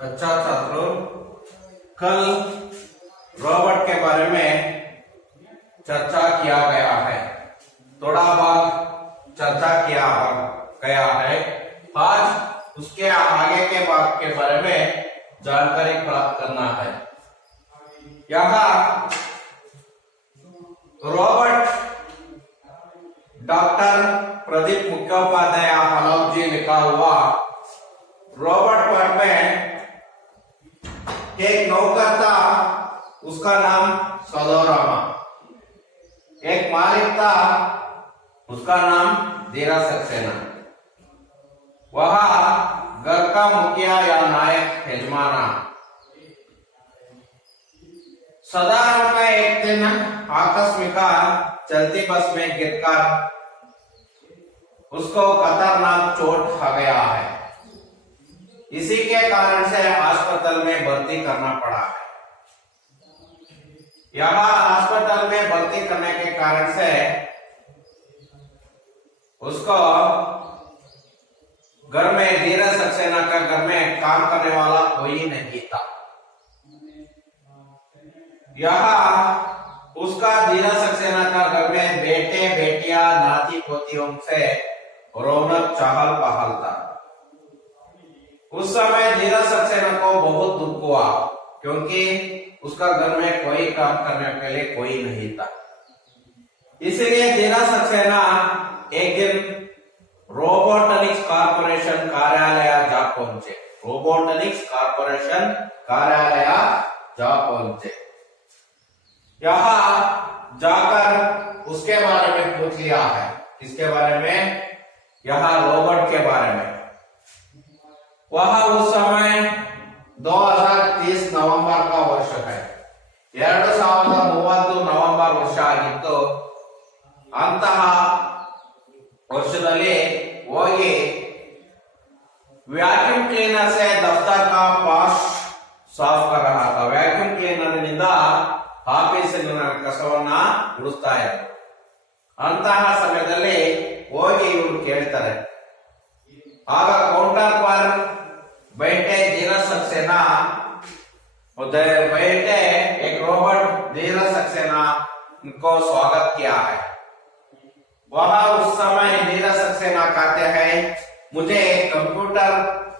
अच्छा छात्रों, कल रोबोट के बारे में चर्चा किया गया है। थोड़ा भाग चर्चा किया गया है। आज उसके आगे के भाग के बारे में जानकारी प्राप्त करना है। यहाँ रोबोट डॉक्टर प्रदीप मुखोपाध्याय हलौद जी लिखा हुआ रोबोट पर में एक नौकर था, उसका नाम सदोरामा। एक मालिक था, उसका नाम धीरा सक्सेना। वह घर का मुखिया या नायक यजमाना। सदारामा एक दिन आकस्मिक चलती बस में गिरकर उसको खतरनाक चोट आ गया है। इसी के कारण से अस्पताल में भर्ती करना पड़ा है। यहाँ अस्पताल में भर्ती करने के कारण से उसको घर में धीरा सक्सेना का घर में काम करने वाला कोई नहीं था। यहाँ उसका धीरा सक्सेना का घर में बेटे बेटियां नाती पोतियों से रौनक चहल पहल था। उस समय धीरा सक्सेना को बहुत दुख हुआ, क्योंकि उसका घर में कोई काम करने के लिए कोई नहीं था। इसलिए धीरा सक्सेना एक दिन रोबोटिक्स कॉर्पोरेशन कार्यालय जा पहुंचे। रोबोटिक्स कॉर्पोरेशन कार्यालय जा पहुंचे। यहाँ जाकर उसके बारे में पूछ लिया है। किसके बारे में? यहाँ रोबोट के बारे में। वह उस समय 2030 नवंबर का वर्ष है। 2030 ನವೆಂಬರ್ ವರ್ಷ ಆಗಿತ್ತು। ಅಂತಹ ವರ್ಷದಲ್ಲಿ ಹೋಗಿ वैक्यूम क्लीनर से दफ्तर का पास साफ कर रहा था। वैक्यूम क्लीनर निंದ ಆಫೀಸಿನ ಕಸವನ್ನ ಗುಡಿಸ್ತಾ ಇದ್ರು। ಅಂತಹ ಸಮಯದಲ್ಲಿ ಹೋಗಿ ಇವರು ಕೇಳ್ತಾರೆ। ಆಗ ಕೌಂಟರ್ पर बैठे धीरा सक्सेना, बैठे एक रोबोट धीरा सक्सेना को स्वागत किया है। वह उस समय धीरा सक्सेना कहते हैं, मुझे एक कंप्यूटर,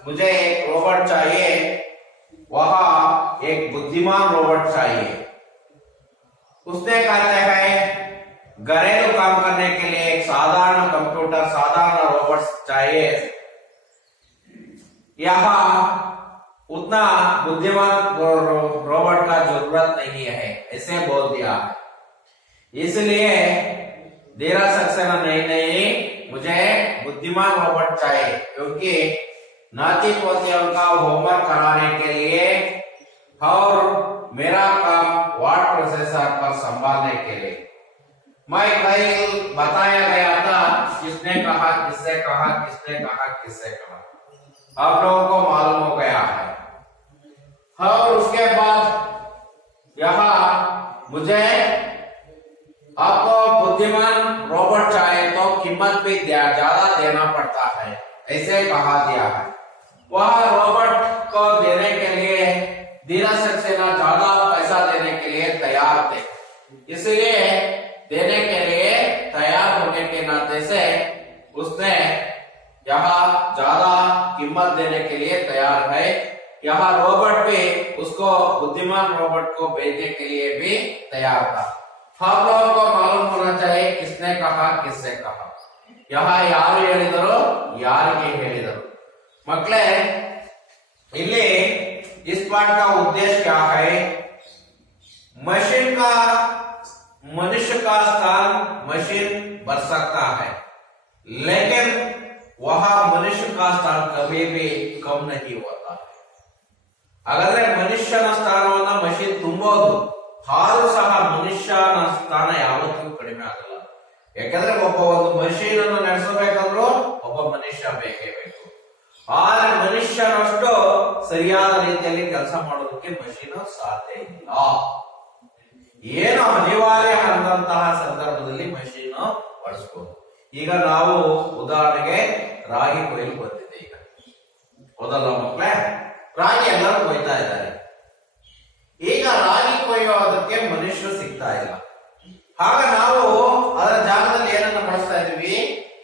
मुझे एक रोबोट चाहिए। वह एक बुद्धिमान रोबोट चाहिए। उसने कहते हैं, घरेलू काम करने के लिए एक साधारण कंप्यूटर, साधारण रोबोट चाहिए। यहाँ उतना बुद्धिमान रोबोट का जरूरत नहीं है, ऐसे बोल दिया है। इसलिए धीरा सक्सेना नहीं, मुझे बुद्धिमान रोबोट चाहिए, क्योंकि नाती पोतियों का होमवर्क कराने के लिए और मेरा काम वर्ड प्रोसेसर पर संभालने के लिए। मैं कल बताया गया था, किसने कहा, किससे कहा, किसने कहा, किससे कहा, आप लोगों को मालूम हो गया है। और उसके बाद यहाँ मुझे आपको बुद्धिमान रोबोट चाहिए तो कीमत भी ज्यादा देना पड़ता है, ऐसे कहा दिया है। वह रोबोट को देने के लिए धीरा सक्सेना ज्यादा पैसा देने के लिए तैयार थे। इसलिए देने के लिए तैयार होने के नाते से उसने यहाँ ज्यादा कीमत देने के लिए तैयार है। यहाँ रोबोट भी उसको बुद्धिमान रोबोट को भेजने के लिए भी तैयार था। आप लोगों को मालूम होना चाहिए किसने कहा, किससे कहा। यहाँ ಯಾರು ಹೇಳಿದರು, ಯಾರಿಗೆ ಹೇಳಿದರು। मकड़े इले इस पाठ का उद्देश्य क्या है? मशीन का, मनुष्य का स्थान मशीन भर सकता है, लेकिन वह मनुष्य का स्थान कभी भी कम नहीं होता है। ಹಾಗಾದ್ರೆ ಮನುಷ್ಯನ ಸ್ಥಾನವನ್ನ ಮಷೀನ್ ತುಂಬಬಹುದು, ಆದ್ರೂ ಸಹ ಮನುಷ್ಯನ ಸ್ಥಾನ ಯಾವತ್ತೂ ಕಡಿಮೆ ಆಗಲ್ಲ। ಯಾಕಂದ್ರೆ ಒಂದು ಮಷೀನ್ ಅನ್ನು ನಡೆಸಬೇಕಂದ್ರೂ ಒಬ್ಬ ಮನುಷ್ಯ ಬೇಕೇ ಬೇಕು। ಆದ್ರೆ ಮನುಷ್ಯನಷ್ಟು ಸರಿಯಾದ ರೀತಿಯಲ್ಲಿ ಕೆಲಸ ಮಾಡೋದಕ್ಕೆ ಮಷೀನ್ ಸಾಧ್ಯ ಇಲ್ಲ। ಏನು ಅನಿವಾರ್ಯ ಅಂದಂತಹ ಸಂದರ್ಭದಲ್ಲಿ ಮಷೀನ್ ಬಳಸಬಹುದು। ಈಗ ನಾವು ಉದಾಹರಣೆಗೆ ರಾಗಿ ಕೊಯ್ಲು ಬಂದಿದೆ, ಈಗ ಹೌದಲ್ಲ ಮಕ್ಕಳೇ? ರಾಗಿ ಎಲ್ಲರೂ ಕೊಯ್ತಾ ಇದ್ದಾರೆ. ಈಗ ರಾಗಿ ಕೊಯ್ಯೋದಕ್ಕೆ ಮನುಷ್ಯರು ಸಿಗ್ತಾ ಇಲ್ಲ. ಆಗ ನಾವು ಅದರ ಜಾಗದಲ್ಲಿ ಏನನ್ನ ಬಳಸ್ತಾ ಇದೀವಿ?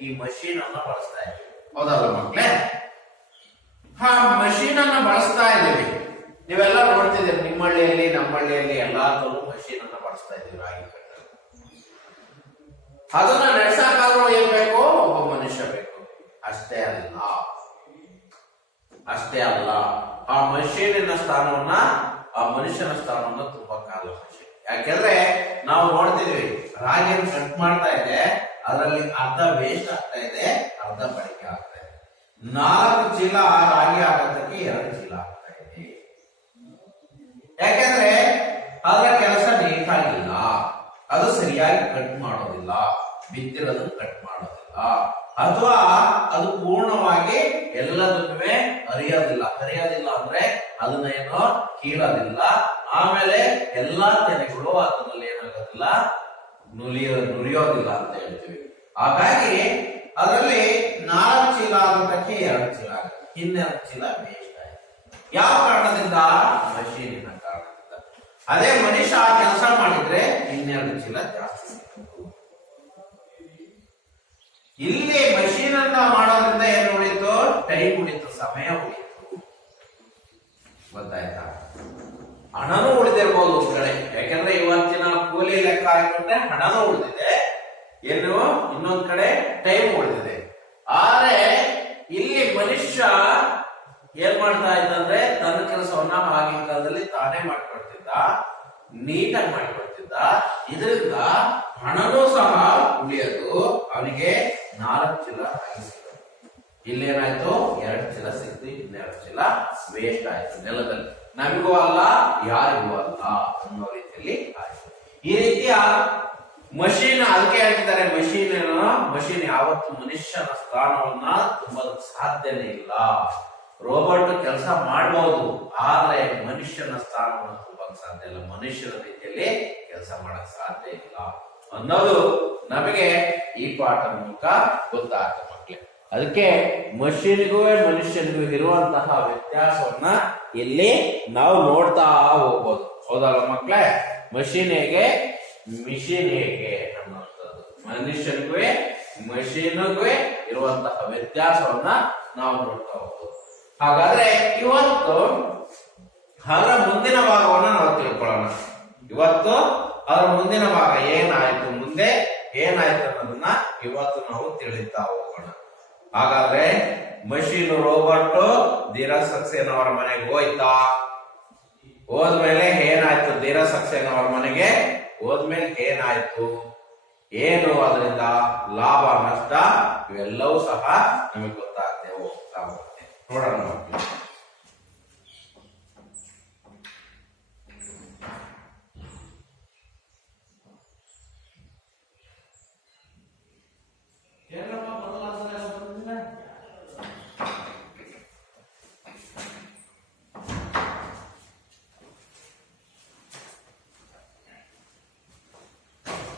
ಈ ಮಷೀನ್ ಅನ್ನ ಬಳಸ್ತಾ ಇದೀವಿ. ಹೌದಲ್ಲ ಮಕ್ಕಳೇ? ಮಷೀನ್ ಅನ್ನ ಬಳಸ್ತಾ ಇದೀವಿ. ನೀವೆಲ್ಲ ನೋಡ್ತಿದ್ದೀರಿ, ನಿಮ್ಮ ಹಳ್ಳಿಯಲ್ಲಿ ನಮ್ಮ ಹಳ್ಳಿಯಲ್ಲಿ ಎಲ್ಲಾದ್ರೂ ಮಷೀನ್ ಅನ್ನ ಬಳಸ್ತಾ ಇದೀವಿ ರಾಗಿ ಕಟ್ಟಲು. ಅದನ್ನ ನಡೆಸಕ್ಕಾದ್ರೂ ಏನ್ ಬೇಕು? ಒಬ್ಬ ಮನುಷ್ಯ ಬೇಕು. ಅಷ್ಟೇ ಅಲ್ಲ, ಆ ಮಷೀನಿನ ಸ್ಥಾನವನ್ನ, ಆ ಮನುಷ್ಯನ ಸ್ಥಾನವನ್ನ ತುಂಬಕ್ಕಾಗಲ್ಲ ಮಷೀನ್. ಯಾಕೆಂದ್ರೆ ನಾವು ನೋಡ್ತಿದ್ವಿ, ರಾಗಿಯನ್ನು ಕಟ್ ಮಾಡ್ತಾ ಇದೆ, ಅದರಲ್ಲಿ ಅರ್ಧ ವೇಸ್ಟ್ ಆಗ್ತಾ ಇದೆ, ಅರ್ಧ ಬಳಕೆ ಆಗ್ತಾ ಇದೆ. 4 ಚೀಲ ರಾಗಿ ಆಗೋದಕ್ಕೆ 2 ಚೀಲ ಆಗ್ತಾ ಇದೆ. ಯಾಕೆಂದ್ರೆ ಅದರ ಕೆಲಸ ನೀಟಾಗಿಲ್ಲ, ಅದು ಸರಿಯಾಗಿ ಕಟ್ ಮಾಡೋದಿಲ್ಲ, ಬಿತ್ತಿರೋದನ್ನ ಕಟ್ ಮಾಡೋದಿಲ್ಲ, ಅಥವಾ ಅದು ಪೂರ್ಣವಾಗಿ ಎಲ್ಲದಕ್ಕೂ ಹರಿಯೋದಿಲ್ಲ ಅಂದ್ರೆ ಅದನ್ನ ಏನೋ ಕೀಳೋದಿಲ್ಲ. ಆಮೇಲೆ ಎಲ್ಲಾ ತೆನೆಗಳು ಅದರಲ್ಲಿ ಏನಾಗೋದಿಲ್ಲ, ನುರಿಯೋದಿಲ್ಲ ಅಂತ ಹೇಳ್ತೀವಿ. ಹಾಗಾಗಿ ಅದರಲ್ಲಿ 4 ಚೀಲ ಆಗೋದಕ್ಕೆ 2 ಚೀಲ ಆಗುತ್ತೆ, 2 ಚೀಲ ವೇಸ್ಟ್ ಆಯ್ತು. ಯಾವ ಕಾರಣದಿಂದ? ಮಷೀನಿನ ಕಾರಣದಿಂದ. ಅದೇ ಮನುಷ್ಯ ಆ ಕೆಲಸ ಮಾಡಿದ್ರೆ 2 ಚೀಲ ಜಾಸ್ತಿ ಸಿಗ್ತದೆ. ಇಲ್ಲಿ ಮಷೀನ್ ಅಂತ ಮಾಡೋದ್ರಿಂದ ಏನು ಉಳಿತು? ಟೈಮ್ ಉಳಿತು, ಸಮಯ ಉಳಿತು. ಗೊತ್ತಾಯ್ತಾ? ಹಣನೂ ಉಳಿದಿರ್ಬೋದು ಒಂದ್ ಕಡೆ. ಯಾಕಂದ್ರೆ ಇವತ್ತಿನ ಕೂಲಿ ಲೆಕ್ಕ ಹಾಕಿದ್ರೆ ಹಣನೂ ಉಳಿದಿದೆ, ಏನು ಇನ್ನೊಂದ್ ಕಡೆ ಟೈಮ್ ಉಳಿದಿದೆ. ಆದ್ರೆ ಇಲ್ಲಿ ಮನುಷ್ಯ ಏನ್ ಮಾಡ್ತಾ ಇದ್ದಂದ್ರೆ ತನ್ನ ಕೆಲಸವನ್ನ ಆಗಿನ ಕಾಲದಲ್ಲಿ ತಾನೇ ಮಾಡ್ಕೊಡ್ತಿದ್ದ, ನೀಟಾಗಿ ಮಾಡ್ಕೊಡ್ತಿದ್ದ. ಇದರಿಂದ ಹಣನೂ ಸಹ ಉಳಿಯೋದು. ಅವನಿಗೆ 4 ಚೀಲ ರಾಗಿ ಸಿಕ್ತು. ಇಲ್ಲೇನಾಯ್ತು? 2 ಚೀಲ ಸಿಕ್ತು, 2 ಚೀಲ ವೇಸ್ಟ್ ಆಯ್ತು ನೆಲದಲ್ಲಿ. ನಮಗೂ ಅಲ್ಲ, ಯಾರಿಗೂ ಅಲ್ಲ ಅನ್ನೋ ರೀತಿಯಲ್ಲಿ ಆಯ್ತು. ಈ ರೀತಿಯ ಮಷೀನ್, ಅದಕ್ಕೆ ಹೇಳ್ತಿದ್ದಾರೆ ಮಷೀನ್ ಯಾವತ್ತು ಮನುಷ್ಯನ ಸ್ಥಾನವನ್ನ ತುಂಬಕ್ಕೆ ಸಾಧ್ಯನೇ ಇಲ್ಲ. ರೋಬೋಟ್ ಕೆಲಸ ಮಾಡಬಹುದು, ಆದ್ರೆ ಮನುಷ್ಯನ ಸ್ಥಾನವನ್ನು ತುಂಬಕ್ಕೆ ಸಾಧ್ಯ ಇಲ್ಲ, ಮನುಷ್ಯನ ರೀತಿಯಲ್ಲಿ ಕೆಲಸ ಮಾಡಕ್ ಸಾಧ್ಯ ಇಲ್ಲ ಅನ್ನೋದು ನಮಗೆ ಈ ಪಾಠ ಮೂಲಕ ಗೊತ್ತಾಗ್ತದೆ ಮಕ್ಕಳೇ. ಅದಕ್ಕೆ ಮಷೀನ್ಗೂ ಮನುಷ್ಯನಿಗೂ ಇರುವಂತಹ ವ್ಯತ್ಯಾಸವನ್ನ ಇಲ್ಲಿ ನಾವು ನೋಡ್ತಾ ಹೋಗ್ಬೋದು. ಹೌದಲ್ಲ ಮಕ್ಕಳೇ? ಮಷೀನ್ ಹೇಗೆ, ಮಿಷಿನ್ ಹೇಗೆ ಅನ್ನುವಂಥದ್ದು, ಮನುಷ್ಯನಿಗೂ ಮಷೀನ್ಗೂ ಇರುವಂತಹ ವ್ಯತ್ಯಾಸವನ್ನ ನಾವು ನೋಡ್ತಾ ಹೋಗ್ಬೋದು. ಹಾಗಾದ್ರೆ ಇವತ್ತು ಅದರ ಮುಂದಿನ ಭಾಗವನ್ನ ನಾವು ತಿಳ್ಕೊಳ್ಳೋಣ. ಇವತ್ತು ಅದರ ಮುಂದಿನ ಭಾಗ ಏನಾಯ್ತು, ಮುಂದೆ ಏನಾಯ್ತು ಅನ್ನೋದನ್ನ ಇವತ್ತು ನಾವು ತಿಳಿತಾ ಹೋಗೋಣ. ಹಾಗಾದ್ರೆ ಮಷೀನ್ ರೋಬೋಟ್ ಧೀರಜ್ ಸಕ್ಸೇನಾ ಅವರ ಮನೆಗೆ ಹೋಯ್ತಾ? ಹೋದ್ಮೇಲೆ ಏನಾಯ್ತು? ಧೀರಜ್ ಸಕ್ಸೇನಾ ಅವರ ಮನೆಗೆ ಹೋದ್ಮೇಲೆ ಏನಾಯ್ತು, ಏನು ಅದರಿಂದ ಲಾಭ ನಷ್ಟ, ಇವೆಲ್ಲವೂ ಸಹ ನಮಗೆ ಗೊತ್ತಾಗ್ತದೆ, ಹೋಗ್ತಾ ಹೋಗುತ್ತೆ. ನೋಡೋಣ ಮಕ್ಕಳು.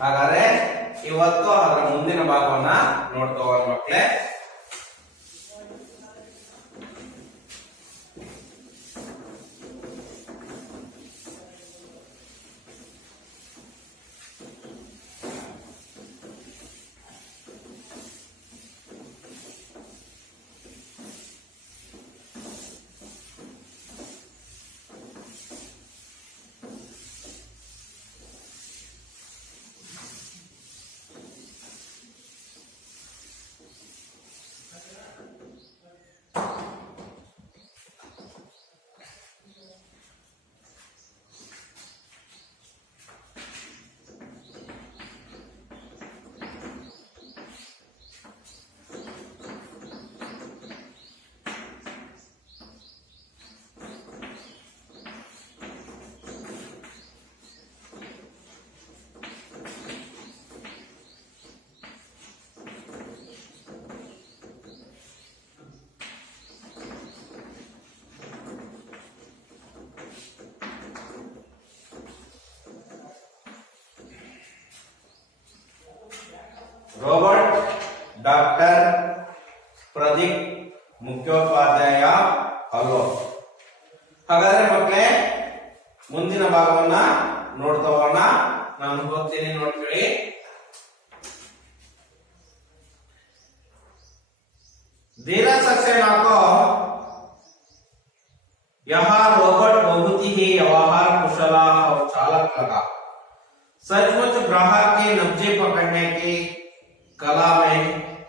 ಹಾಗಾದ್ರೆ ಇವತ್ತು ಅದರ ಮುಂದಿನ ಭಾಗವನ್ನ ನೋಡ್ತಾ ಹೋಗೋಣ ಮಕ್ಕಳೇ. ರೋಬೋಟ್ ಡಾಕ್ಟರ್ ಪ್ರದೀಪ್ ಮುಖ್ಯೋಪಾಧ್ಯಾಯ ಹಲೋ. ಹಾಗಾದ್ರೆ ಮಕ್ಕಳೇ ಮುಂದಿನ ಭಾಗವನ್ನ ನೋಡ್ತಾ ಹೋಗೋಣ. ನಾನು ಓದ್ತೀನಿ ನೋಡ್ಕೊಳ್ಳಿ. धीरज सक्सेना को यह रोबोट बहुत ही व्यवहार कुशल और चालक लगा. सचमुच ग्राहक की नब्जे पकड़ने की कला में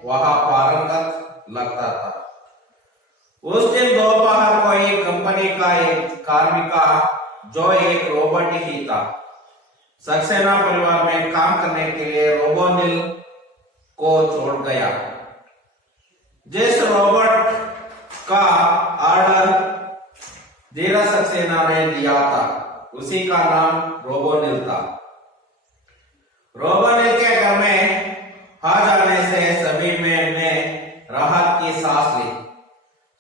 वह पारंगत लगता था. उस दिन दोपहर को एक कंपनी का एक कार्मिक जो एक रोबोट ही था सक्सेना परिवार में काम करने के लिए रोबोनिल को छोड़ गया. जिस रोबोट का ऑर्डर धीरज सक्सेना ने दिया था उसी का नाम रोबोनिल था. रोबोनिल के घर में आ जाने से सभी ने राहत की सांस ली.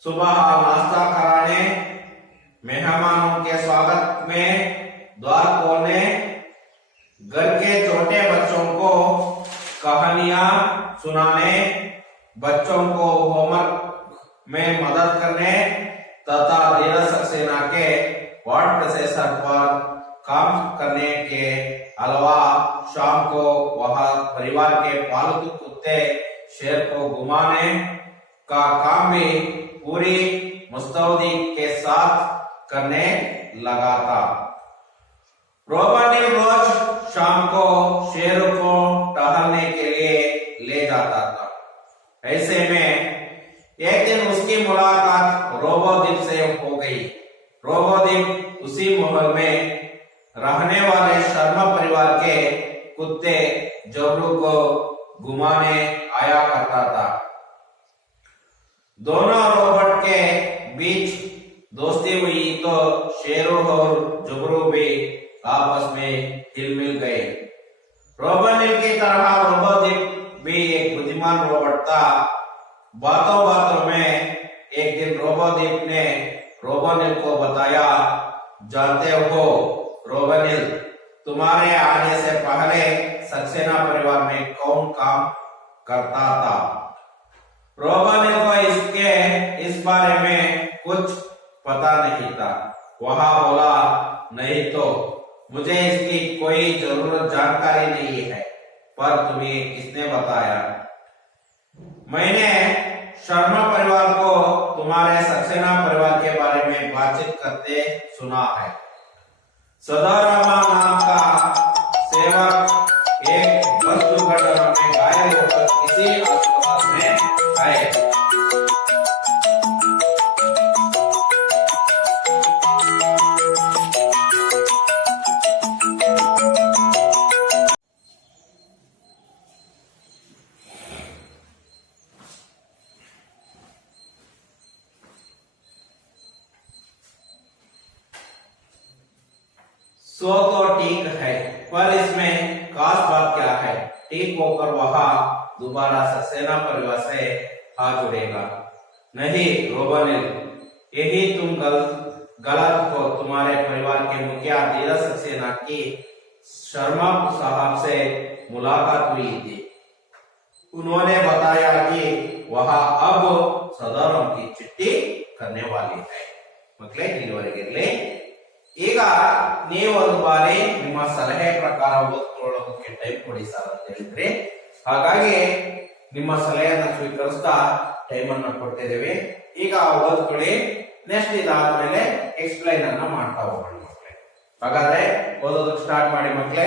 सुबह नाश्ता कराने, मेहमानों के स्वागत में द्वार खोलने, घर के छोटे बच्चों को कहानियां सुनाने, बच्चों को होमवर्क में मदद करने तथा धीरज सक्सेना के वर्ड प्रोसेसर पर काम करने के अलावा शाम को वह परिवार के पालतू कुत्ते शेर को घुमाने का काम भी पूरी मुस्तैदी के साथ करने लगा था. रोबोनिल रोज शाम को शेर को टहलने के लिए ले जाता था. ऐसे में एक दिन उसकी मुलाकात रोबोद्वीप से हो गई. रोबोद्वीप उसी महल में रहने वाले शर्मा परिवार के कुत्ते जबरू को घुमाने आया करता था. दोनों रोबोट के बीच दोस्ती हुई तो शेरू और जबरू भी आपस में हिल-मिल गए. रोबोनिल की तरह रोबोद्वीप भी एक बुद्धिमान रोबोट था. बातों बातों में एक दिन रोबोद्वीप ने रोबोनिल को बताया, जानते हो रोबोनिल, तुम्हारे आने से पहले सक्सेना परिवार में कौन काम करता था? रोबोनिल को इस बारे में कुछ पता नहीं था. वह बोला, नहीं तो मुझे इसकी कोई जरूरत जानकारी नहीं है, पर तुम्हें किसने बताया? मैंने शर्मा परिवार को तुम्हारे सक्सेना परिवार के बारे में बातचीत करते सुना है. सदारामा नाम का सेवक एक बस दुर्घटना में घायल होकर किसी अस्पताल में आए. सो तो ठीक है, पर इसमें खास बात क्या है? ठीक होकर वह दोबारा सक्सेना परिवार से आ जुड़ेगा. नहीं रोबोनिल, यही तुम गलत हो. तुम्हारे परिवार के मुखिया धीरज सक्सेना की शर्मा साहब से मुलाकात हुई थी. उन्होंने बताया कि वह अब सदाराम की चिट्ठी करने वाली है. मಕ್ಕಳೇ ಇಲ್ಲಿವರೆಗಿರಲಿ. ಈಗ ನೀವು ಒಂದು ಬಾರಿ ನಿಮ್ಮ ಸಲಹೆ ಪ್ರಕಾರ ಓದ್ಕೊಳ್ಳೋದಕ್ಕೆ ಟೈಪ್ ಕೊಡಿ ಸರ್ ಅಂತ ಹೇಳಿದ್ರಿ. ಹಾಗಾಗಿ ನಿಮ್ಮ ಸಲಹೆಯನ್ನ ಸ್ವೀಕರಿಸ್ತಾ ಟೈಮ್ ಅನ್ನ ಕೊಟ್ಟಿದ್ದೇವೆ. ಈಗ ಓದ್ಕೊಳ್ಳಿ. ನೆಕ್ಸ್ಟ್ ಇದಾದ್ಮೇಲೆ ಎಕ್ಸ್ಪ್ಲೈನ್ ಅನ್ನ ಮಾಡ್ತಾ ಹೋಗೋಣ ಮಕ್ಕಳೇ. ಹಾಗಾದ್ರೆ ಓದೋದಕ್ಕೆ ಸ್ಟಾರ್ಟ್ ಮಾಡಿ ಮಕ್ಕಳೇ.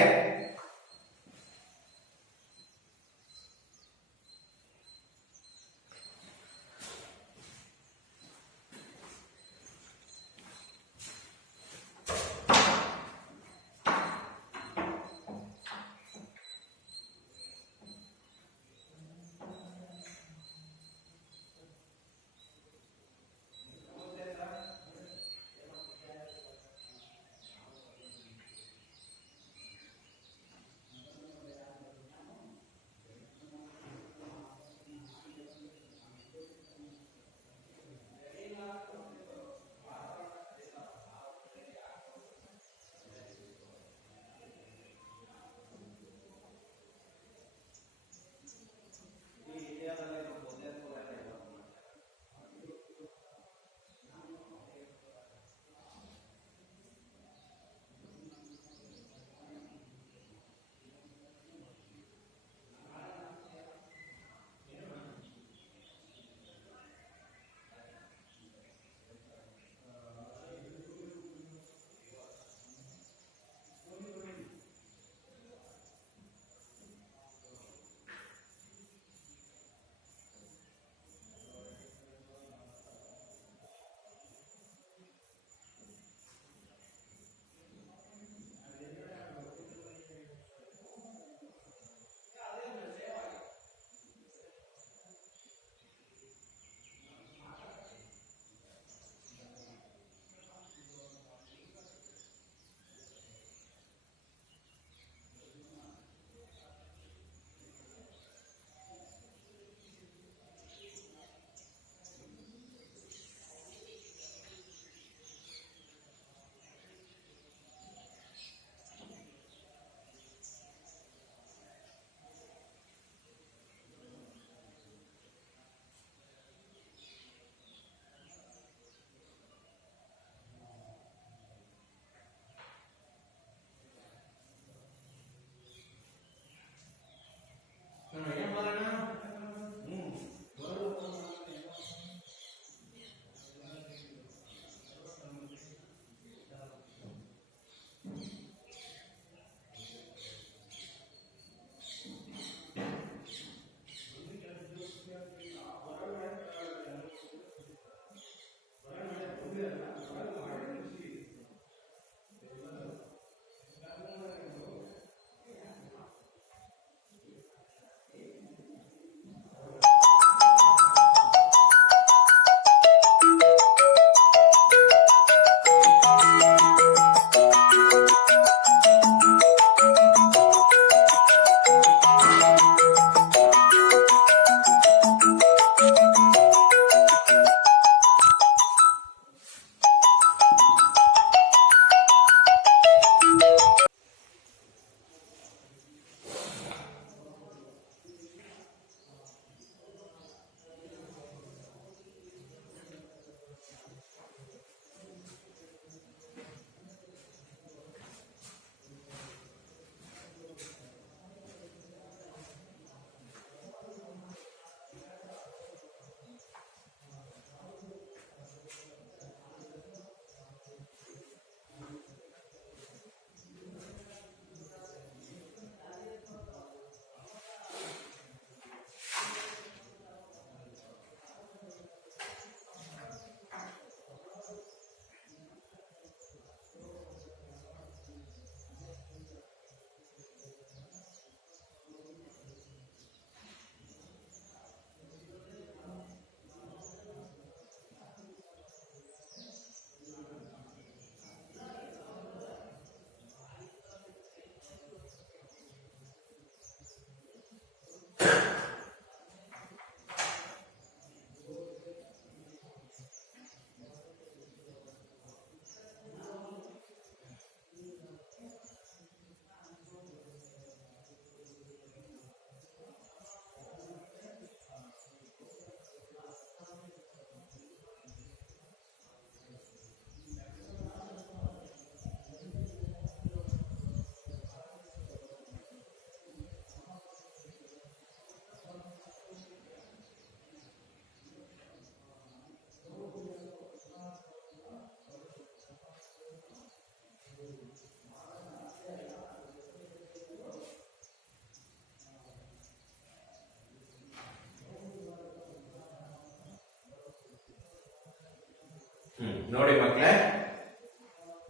ನೋಡಿ ಮಕ್ಕಳೇ,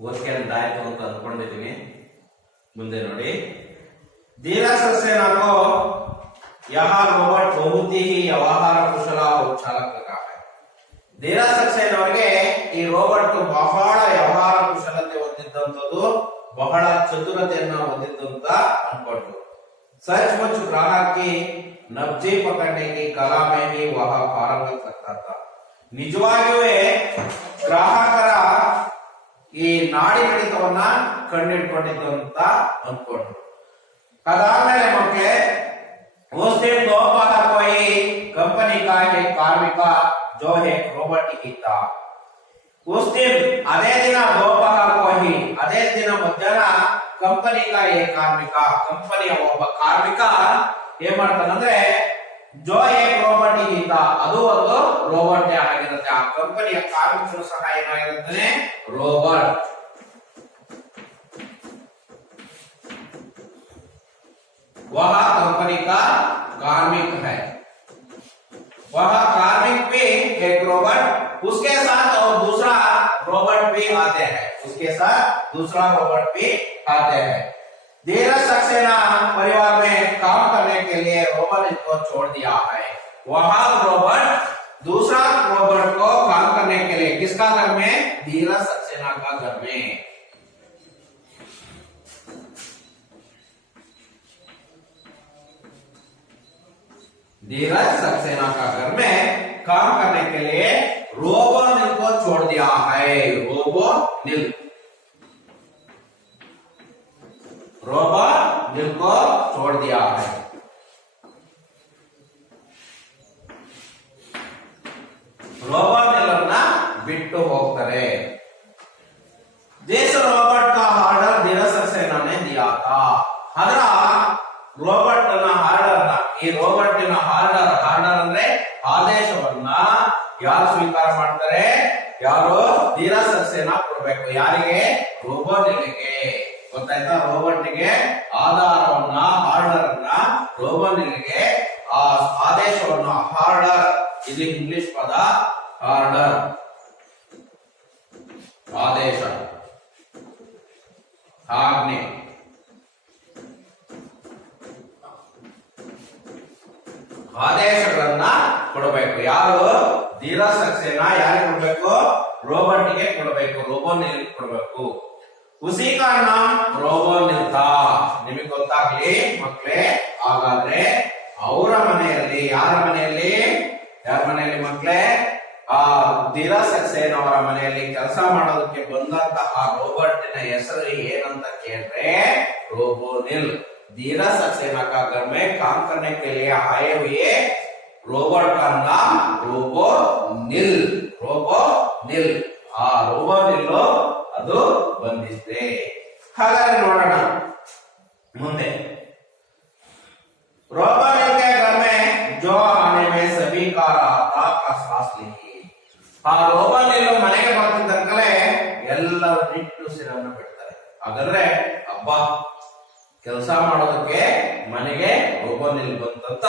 ಓದ್ಕೆ ಆಯ್ತು ಅಂತ ಅಂದ್ಕೊಂಡಿದ್ದೀನಿ. ಮುಂದೆ ನೋಡಿ, धीरा सक्सेना को यहाँ रोबोट बहुत ही ವ್ಯವಹಾರ ಕುಶಲ ಚಾಲಕ है. धीरा सक्सेना ಅವರಿಗೆ ಈ ರೋಬೋಟ್ ಬಹಳ ವ್ಯವಹಾರ ಕುಶಲತೆ ಹೊಂದಿದ್ದಂಥದ್ದು, ಬಹಳ ಚತುರತೆಯನ್ನ ಹೊಂದಿದ್ದಂತ ಅನ್ಕೊಂಡ್ರು. सचमुच ग्राहक की नब्जे पकड़ने की कला में ही वह पारंगत लगता था. ನಿಜವಾಗಿಯೂ ಗ್ರಾಹಕರ ಈ ನಾಡಿ ಮಿಡಿತವನ್ನ ಕಂಡಿಡ್ಕೊಂಡಿದ್ದು ಅಂತ ಅನ್ಕೊಂಡ್ರು. अदालत मौके उस दिन दोपहर को ही कंपनी का एक कार्मिक जो है रोबोट ही था. उस दिन अದೇ ದಿನ दोपहर को ही ಅದೇ ದಿನ ಮಧ್ಯಾಹ್ನ ಕಂಪನಿ का एक ಕಾರ್ಮಿಕ, ಕಂಪನಿಯ ಒಬ್ಬ ಕಾರ್ಮಿಕ ಏನ್ ಮಾಡ್ತಾನಂದ್ರೆ ಜೋ ಏಕ್ ರೋಬೋಟ್ ही था, ಅದು ಒಂದು ರೋಬೋಟ್ ಆಗಿರುತ್ತೆ. ಆ ಕಂಪನಿಯ ಕಾರ್ಮಿಕರು ಸಹ ಏನಾಗಿರುತ್ತಾನೆ, ರೋಬೋಟ್. वह कंपनी का कार्मिक है. वह कार्मिक भी एक रोबोट, उसके साथ और दूसरा रोबोट भी आते हैं. उसके साथ दूसरा रोबोट भी आते हैं. धीरज सक्सेना परिवार में काम करने के लिए रोबोट को छोड़ दिया है. वह रोबोट दूसरा रोबोट को काम करने के लिए किसका घर में, धीरज सक्सेना का घर में. धीरज सक्सेना का घर में काम करने के लिए रोबोनिल को छोड़ दिया है. रोबोनिल को छोड़ दिया है. रोबोनिल बिट्टू ಹೋಗ್ತಾರೆ. जिस रोबोट का ऑर्डर धीरज सक्सेना ने दिया था, ಅದರ ರೋಬೋಟ್ ನ ಆರ್ಡರ್ ನ, ಈ ರೋಬೋಟ್ ನ ಆರ್ಡರ್ ಅಂದ್ರೆ ಆದೇಶವನ್ನ ಯಾರು ಸ್ವೀಕಾರ ಮಾಡ್ತಾರೆ, ಯಾರು, ಧೀರಜ್ ಸಕ್ಸೇನಾ ಕೊಡ್ಬೇಕು. ಯಾರಿಗೆ, ರೋಬೋನಿಲ್ಗೆ. ಗೊತ್ತಾಯ್ತಾ, ರೋಬೋಟ್ಗೆ ಆಧಾರವನ್ನ, ಆರ್ಡರ್ ಅನ್ನ ರೋಬೋನಿಲ್ಗೆ ಆ ಆದೇಶವನ್ನು, ಆರ್ಡರ್, ಇದು ಇಂಗ್ಲಿಷ್ ಪದ ಆರ್ಡರ್, ಆದೇಶ, ಆಜ್ಞೆ. ಆದೇಶಗಳನ್ನ ಕೊಡಬೇಕು. ಯಾರು, ಧೀರಜ್ ಸಕ್ಸೇನಾ ಯಾರಿಗೆ ಕೊಡಬೇಕು, ರೋಬೋಟ್ಗೆ ಕೊಡಬೇಕು, ರೋಬೋನಿಲ್ ಕೊಡಬೇಕು. ಉಸಿ ಕಾ ನಾಮ್ ರೋಬೋನಿಲ್ ಥಾ. ನಿಮಗೆ ಗೊತ್ತಾಗ್ಲಿ ಮಕ್ಕಳೇ, ಹಾಗಾದ್ರೆ ಅವರ ಮನೆಯಲ್ಲಿ, ಯಾರ ಮನೆಯಲ್ಲಿ ಮಕ್ಕಳೇ, ಆ ಧೀರಜ್ ಸಕ್ಸೇನಾ ಅವರ ಮನೆಯಲ್ಲಿ ಕೆಲಸ ಮಾಡೋದಕ್ಕೆ ಬಂದಂತಹ ರೋಬೋಟಿನ ಹೆಸರು ಏನಂತ ಕೇಳಿದ್ರೆ ರೋಬೋನಿಲ್. धीरज सक्सेना का घर में काम करने के लिए आए हुए रोबोट का नाम रोबोनिल. रोबोनिल, ಆ ರೋಬೋನಿಲ್ ಅದು ಬಂದಿದೆ. ಹಾಗಾದ್ರೆ ನೋಡೋಣ ಮುಂದೆ. रोबोनिल के घर में जो आने में सभी का राहता का सांस ली. ಆ ರೋಬೋನಿಲ್ ಮನೆಗೆ ಬರ್ತಿದ್ದಕ್ಕಲೇ ಎಲ್ಲರೂ ನಿಟ್ಟುಸಿರನ್ನು ಬಿಡ್ತಾರೆ. ಹಾಗಾದ್ರೆ ಅಬ್ಬಾ, ಕೆಲಸ ಮಾಡೋದಕ್ಕೆ ಮನೆಗೆ ರೋಬೋನಿಲ್ ಬಂತಂತ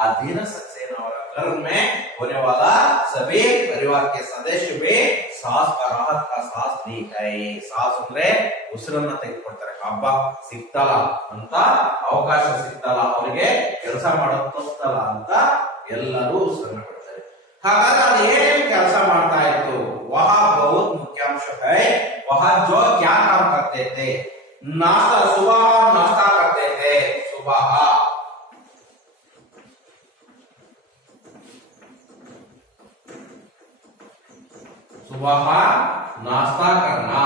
ಆ धीरज सक्सेना ಅವರ घर में होने वाला सभी परिवार के सदस्य भी सांस का राहत का सांस ली है. सांस ಅಂದ್ರೆ ಉಸಿರನ್ನ ತೆಗೆದುಕೊಳ್ತಾರೆ. ಹಬ್ಬ ಸಿಗ್ತಲ್ಲ ಅಂತ, ಅವಕಾಶ ಸಿಗ್ತಲ್ಲ, ಅವರಿಗೆ ಕೆಲಸ ಮಾಡೋದು ತಪ್ಪಲ್ಲ ಅಂತ ಎಲ್ಲರೂ ಉಸಿರನ್ನ ಬಿಡ್ತಾರೆ. ಹಾಗಾದ್ರೆ ಅದು ಏನೇನು ಕೆಲಸ ಮಾಡ್ತಾ ಇತ್ತು, ವಹ ಬಹುತ್ ಮುಖ್ಯಾಂಶ है. वह जो क्या काम करते थे, नाश्ता, सुबह नाश्ता करते थे. सुबह नाश्ता करना,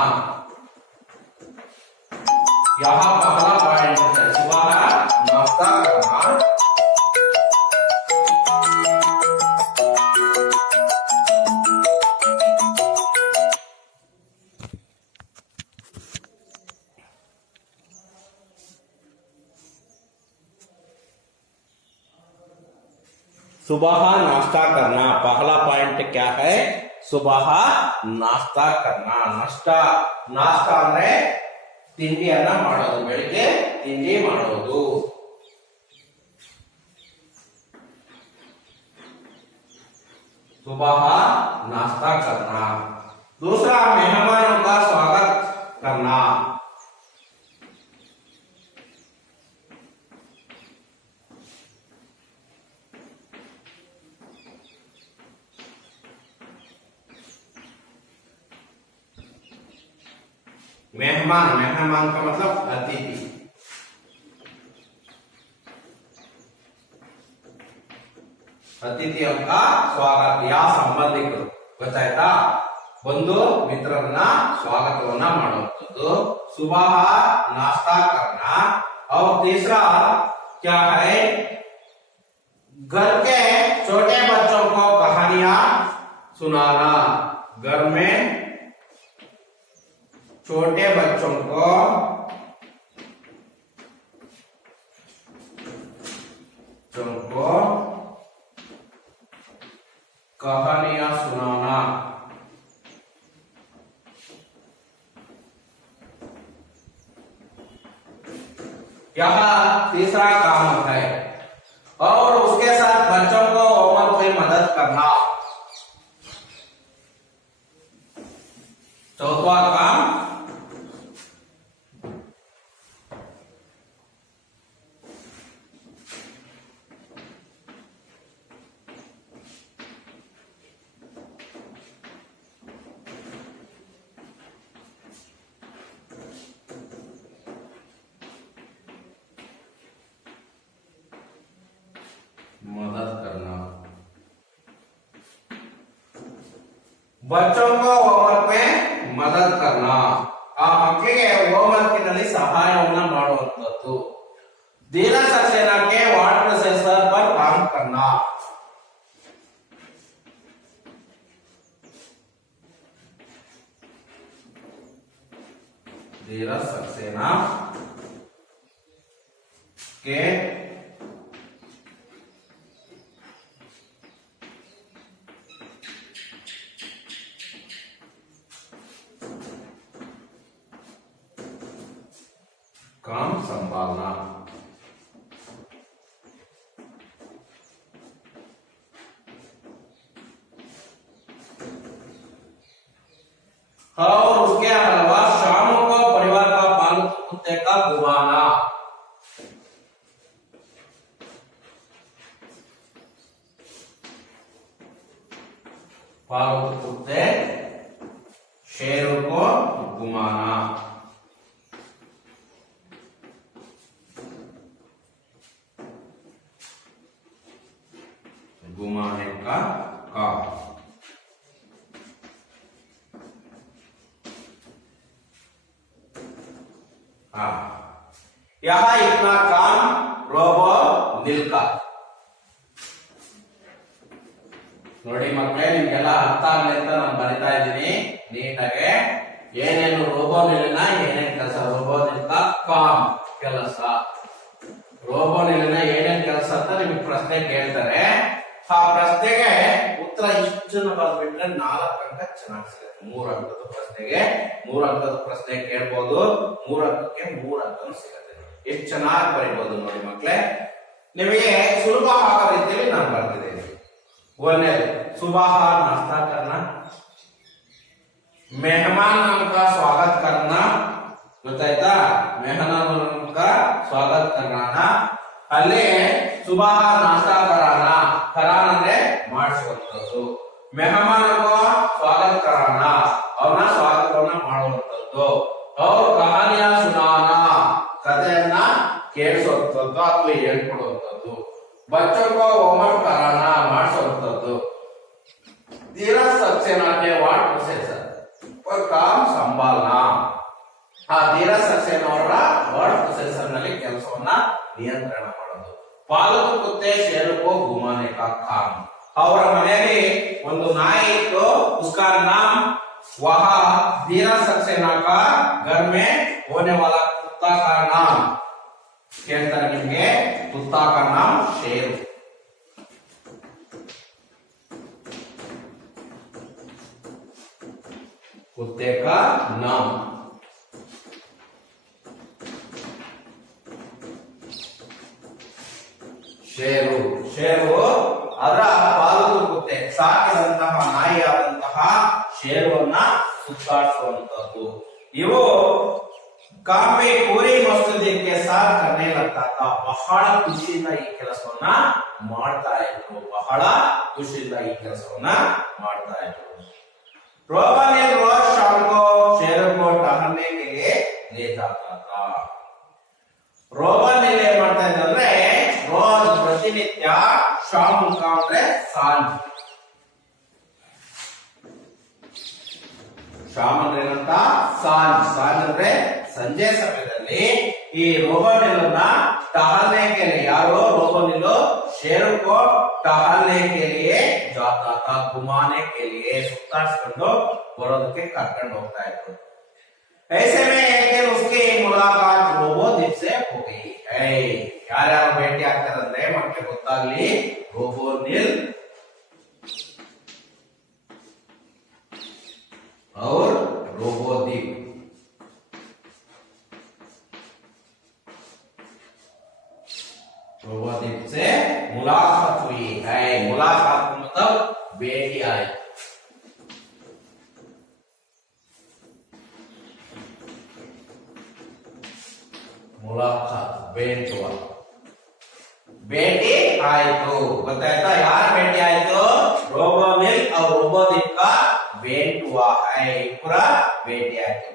यहाँ पहला पॉइंट है. सुबह नाश्ता करना. सुबह नाश्ता करना, पहला पॉइंट क्या है, सुबह नाश्ता करना. नाश्ता ಅಂದ್ರೆ ತಿಂಡಿಯನ್ನ ಮಾಡೋದು, ಬೆಳಿಗ್ಗೆ ತಿಂಡಿ ಮಾಡೋದು. सुबह नाश्ता करना. दूसरा मेहमानों का स्वागत करना। मेहमान, मेहमान का मतलब अतिथि। ಅತಿಥಿಯ ಸ್ವಾಗತ ಯಾ ಸಂಬಂಧಿಕರು ಗೊತ್ತಾಯ್ತಾ? ಬಂಧು ಮಿತ್ರರನ್ನ ಸ್ವಾಗತವನ್ನ ಮಾಡುವಂಥದ್ದು। सुबह नाश्ता करना। और तीसरा क्या है? घर के छोटे बच्चों को कहानियां सुनाना। घर में छोटे बच्चों को कहानियां सुनाना। यह तीसरा काम है। और उसके साथ बच्चों को होमवर्क में मदद करना। चौथा काम मदद करना। बच्चों को ಹೋಮ್ವರ್ಕ್ में मदद करना। ಆ ಮಕ್ಕಳಿಗೆ ಹೋಮ್ವರ್ಕಿನಲ್ಲಿ ಸಹಾಯವನ್ನ ಮಾಡುವಂತದ್ದು। ದಿನ सक्सेना के वर्ड प्रोसेसर पर काम करना। धीरज सक्सेना के काम संभालना। और उसके अलावा शाम को परिवार का पालतू कुत्ते का घुमाना। पालतू कुत्ते शेरों को घुमाना। घुमाने का काम। हाँ, यहाँ इतना काम रोबो नील का। ನೋಡಿ ಮಕ್ಕಳೇ, ನಿಮ್ಗೆಲ್ಲ ಅರ್ಥ ಆಗ್ಲಿ ಅಂತ ನಾನು ಬರಿತಾ ಇದ್ದೀನಿ ನೀಟಾಗೆ। ಏನೇನು ರೋಬೋ ನಿಲಿನ ಏನೇನ್ ಕೆಲಸ? ರೋಬೋ ನಿಲ್ಕ ಕಾಮ್ ಕೆಲಸ। ರೋಬೋ ನಿಲಿನ ಏನೇನ್ ಕೆಲಸ ಅಂತ ನಿಮ್ಗೆ ಪ್ರಶ್ನೆ ಕೇಳ್ತಾರೆ। ಆ ಪ್ರಶ್ನೆಗೆ ಉತ್ತರ ಇಷ್ಟನ್ನ ಬರ್ಬಿಟ್ರೆ 4 ಅಂಕ ಚೆನ್ನಾಗಿ ಸಿಗುತ್ತೆ। 3 ಅಂಕದ ಪ್ರಶ್ನೆಗೆ 3 ಅಂಕದ ಪ್ರಶ್ನೆ ಕೇಳ್ಬೋದು। 3 ಅಂಕಕ್ಕೆ 3 ಅಂಕನೂ ಸಿಗುತ್ತೆ। ಎಷ್ಟು ಚೆನ್ನಾಗಿ ಬರೀಬಹುದು ನೋಡಿ ಮಕ್ಕಳೇ। ನಿಮಗೆ ಸುಲಭ ಆಗೋ ರೀತಿಯಲ್ಲಿ ನಾನು ಬರ್ತಿದ್ದೇನೆ। ಒಂದನೇದು सुबह नाश्ता करना। मेहमान का स्वागत करना। ಗೊತ್ತಾಯ್ತಾ? मेहमान का स्वागत करना। ಅಲ್ಲಿ सुबह नाश्ता कराना। कराना ಅಂದ್ರೆ ಮಾಡಿಸುವಂತದ್ದು। मेहमान को स्वागत कराना, ಅವನ ಸ್ವಾಗತವನ್ನ ಮಾಡುವಂತದ್ದು। और कहानियां सुनाना, ಕಥೆಯನ್ನ ಕೇಳಿಸುವಂತದ್ದು ಅಥವಾ ಹೇಳ್ಕೊಡುವಂತದ್ದು। बच्चों को होमवर्क कराना, ಮಾಡಿಸುವಂತದ್ದು। धीरज सक्सेना के वर्ड प्रोसेसर पर काम संभालना। ಆ ಧೀರಜ್ ಸಕ್ಸೇನಾ ಅವರ ವರ್ಡ್ ಪ್ರೊಸೆಸರ್ ನಲ್ಲಿ ಕೆಲಸವನ್ನ ನಿಯಂತ್ರಣ ಮಾಡೋದು। ಪಾಲತು ಕುತ್ತೆ ಶೇರುಕೋ घुमाने का काम। ಅವರ ಮನೆಯಲ್ಲಿ ಒಂದು ನಾಯಿ ಇತ್ತು, उसका नाम वह धीरज सक्सेना का घर में होने वाला कुत्ता का नाम ಕೇಳ್ತಾರೆ ನಿಮಗೆ। कुत्ता का नाम शेरू। कुत्ते का नाम ಶೇರು। ಶೇರು ಅದರ ಪಾಲತು ಕುತ್ತೆ, ಸಾಕಿದಂತಹ ನಾಯಿಯಾದಂತಹ ಶೇರುವನ್ನ ಸುತ್ತಾಡಿಸುವಂತದ್ದು. ಇವು ಕಾಂಬೆ ಪೂರಿ ಮಸ್ತುದಿಕ್ಕೆ ಸಾಥ್ ಕರ್ನೆ ಲಗ್ತಾ ಥಾ. ಬಹಳ ಖುಷಿಯಿಂದ ಈ ಕೆಲಸವನ್ನ ಮಾಡ್ತಾ ಇದ್ರು, ಬಹಳ ಖುಷಿಯಿಂದ ಈ ಕೆಲಸವನ್ನ ಮಾಡ್ತಾ ಇದ್ರು. रोबन रोज शाम को शेरों को टहलने के लिए ले जाता था. ರೋಬನ್ ಏನ್ ಮಾಡ್ತಾ ಇದ್ದ ಅಂದ್ರೆ ರೋಜ್ ಪ್ರತಿನಿತ್ಯ ಶಾಮ್ ಅಂದ್ರೆ ಸಾಂಜ್, ಶಾಮ್ ಅಂದ್ರೆ ಏನಂತ ಸಾಂಜ್, ಸಾಂಜ್ ಅಂದ್ರೆ ಸಂಜೆ ಸಮಯದಲ್ಲಿ ಈ ರೋಬನ್ टहलने के लिए, यारो रोबन शेरों को टहलने के लिए जाता था, घुमाने के लिए सुತ್ತಾಡಿಸಿಕೊಂಡು ಬರೋದಕ್ಕೆ ಕರ್ಕೊಂಡು ಹೋಗ್ತಾ ಇದ್ರು. ऐसे में एक दिन उसकी मुलाकात रोबोदीप से हो गई. ಯಾರ್ಯಾರು ಭೇಟಿ ಆಗ್ತಾರೆ ಅಂದ್ರೆ ಮತ್ತೆ ಗೊತ್ತಾಗ್ಲಿ, रोबोनिल और रोबोदीप. रोबोदीप से मुलाकात हुई है. मुलाकात मतलब भेटी आई. मुलाकात भेट हुआ, ಭೇಟಿ ಆಯಿತು. ಗೊತ್ತಾಯ್ತಾ? ಯಾರು ಭೇಟಿ ಆಯಿತು? रोबोनिल और रोबोदीप का भेंट हुआ है. पूरा ಭೇಟಿ ಆಯಿತು.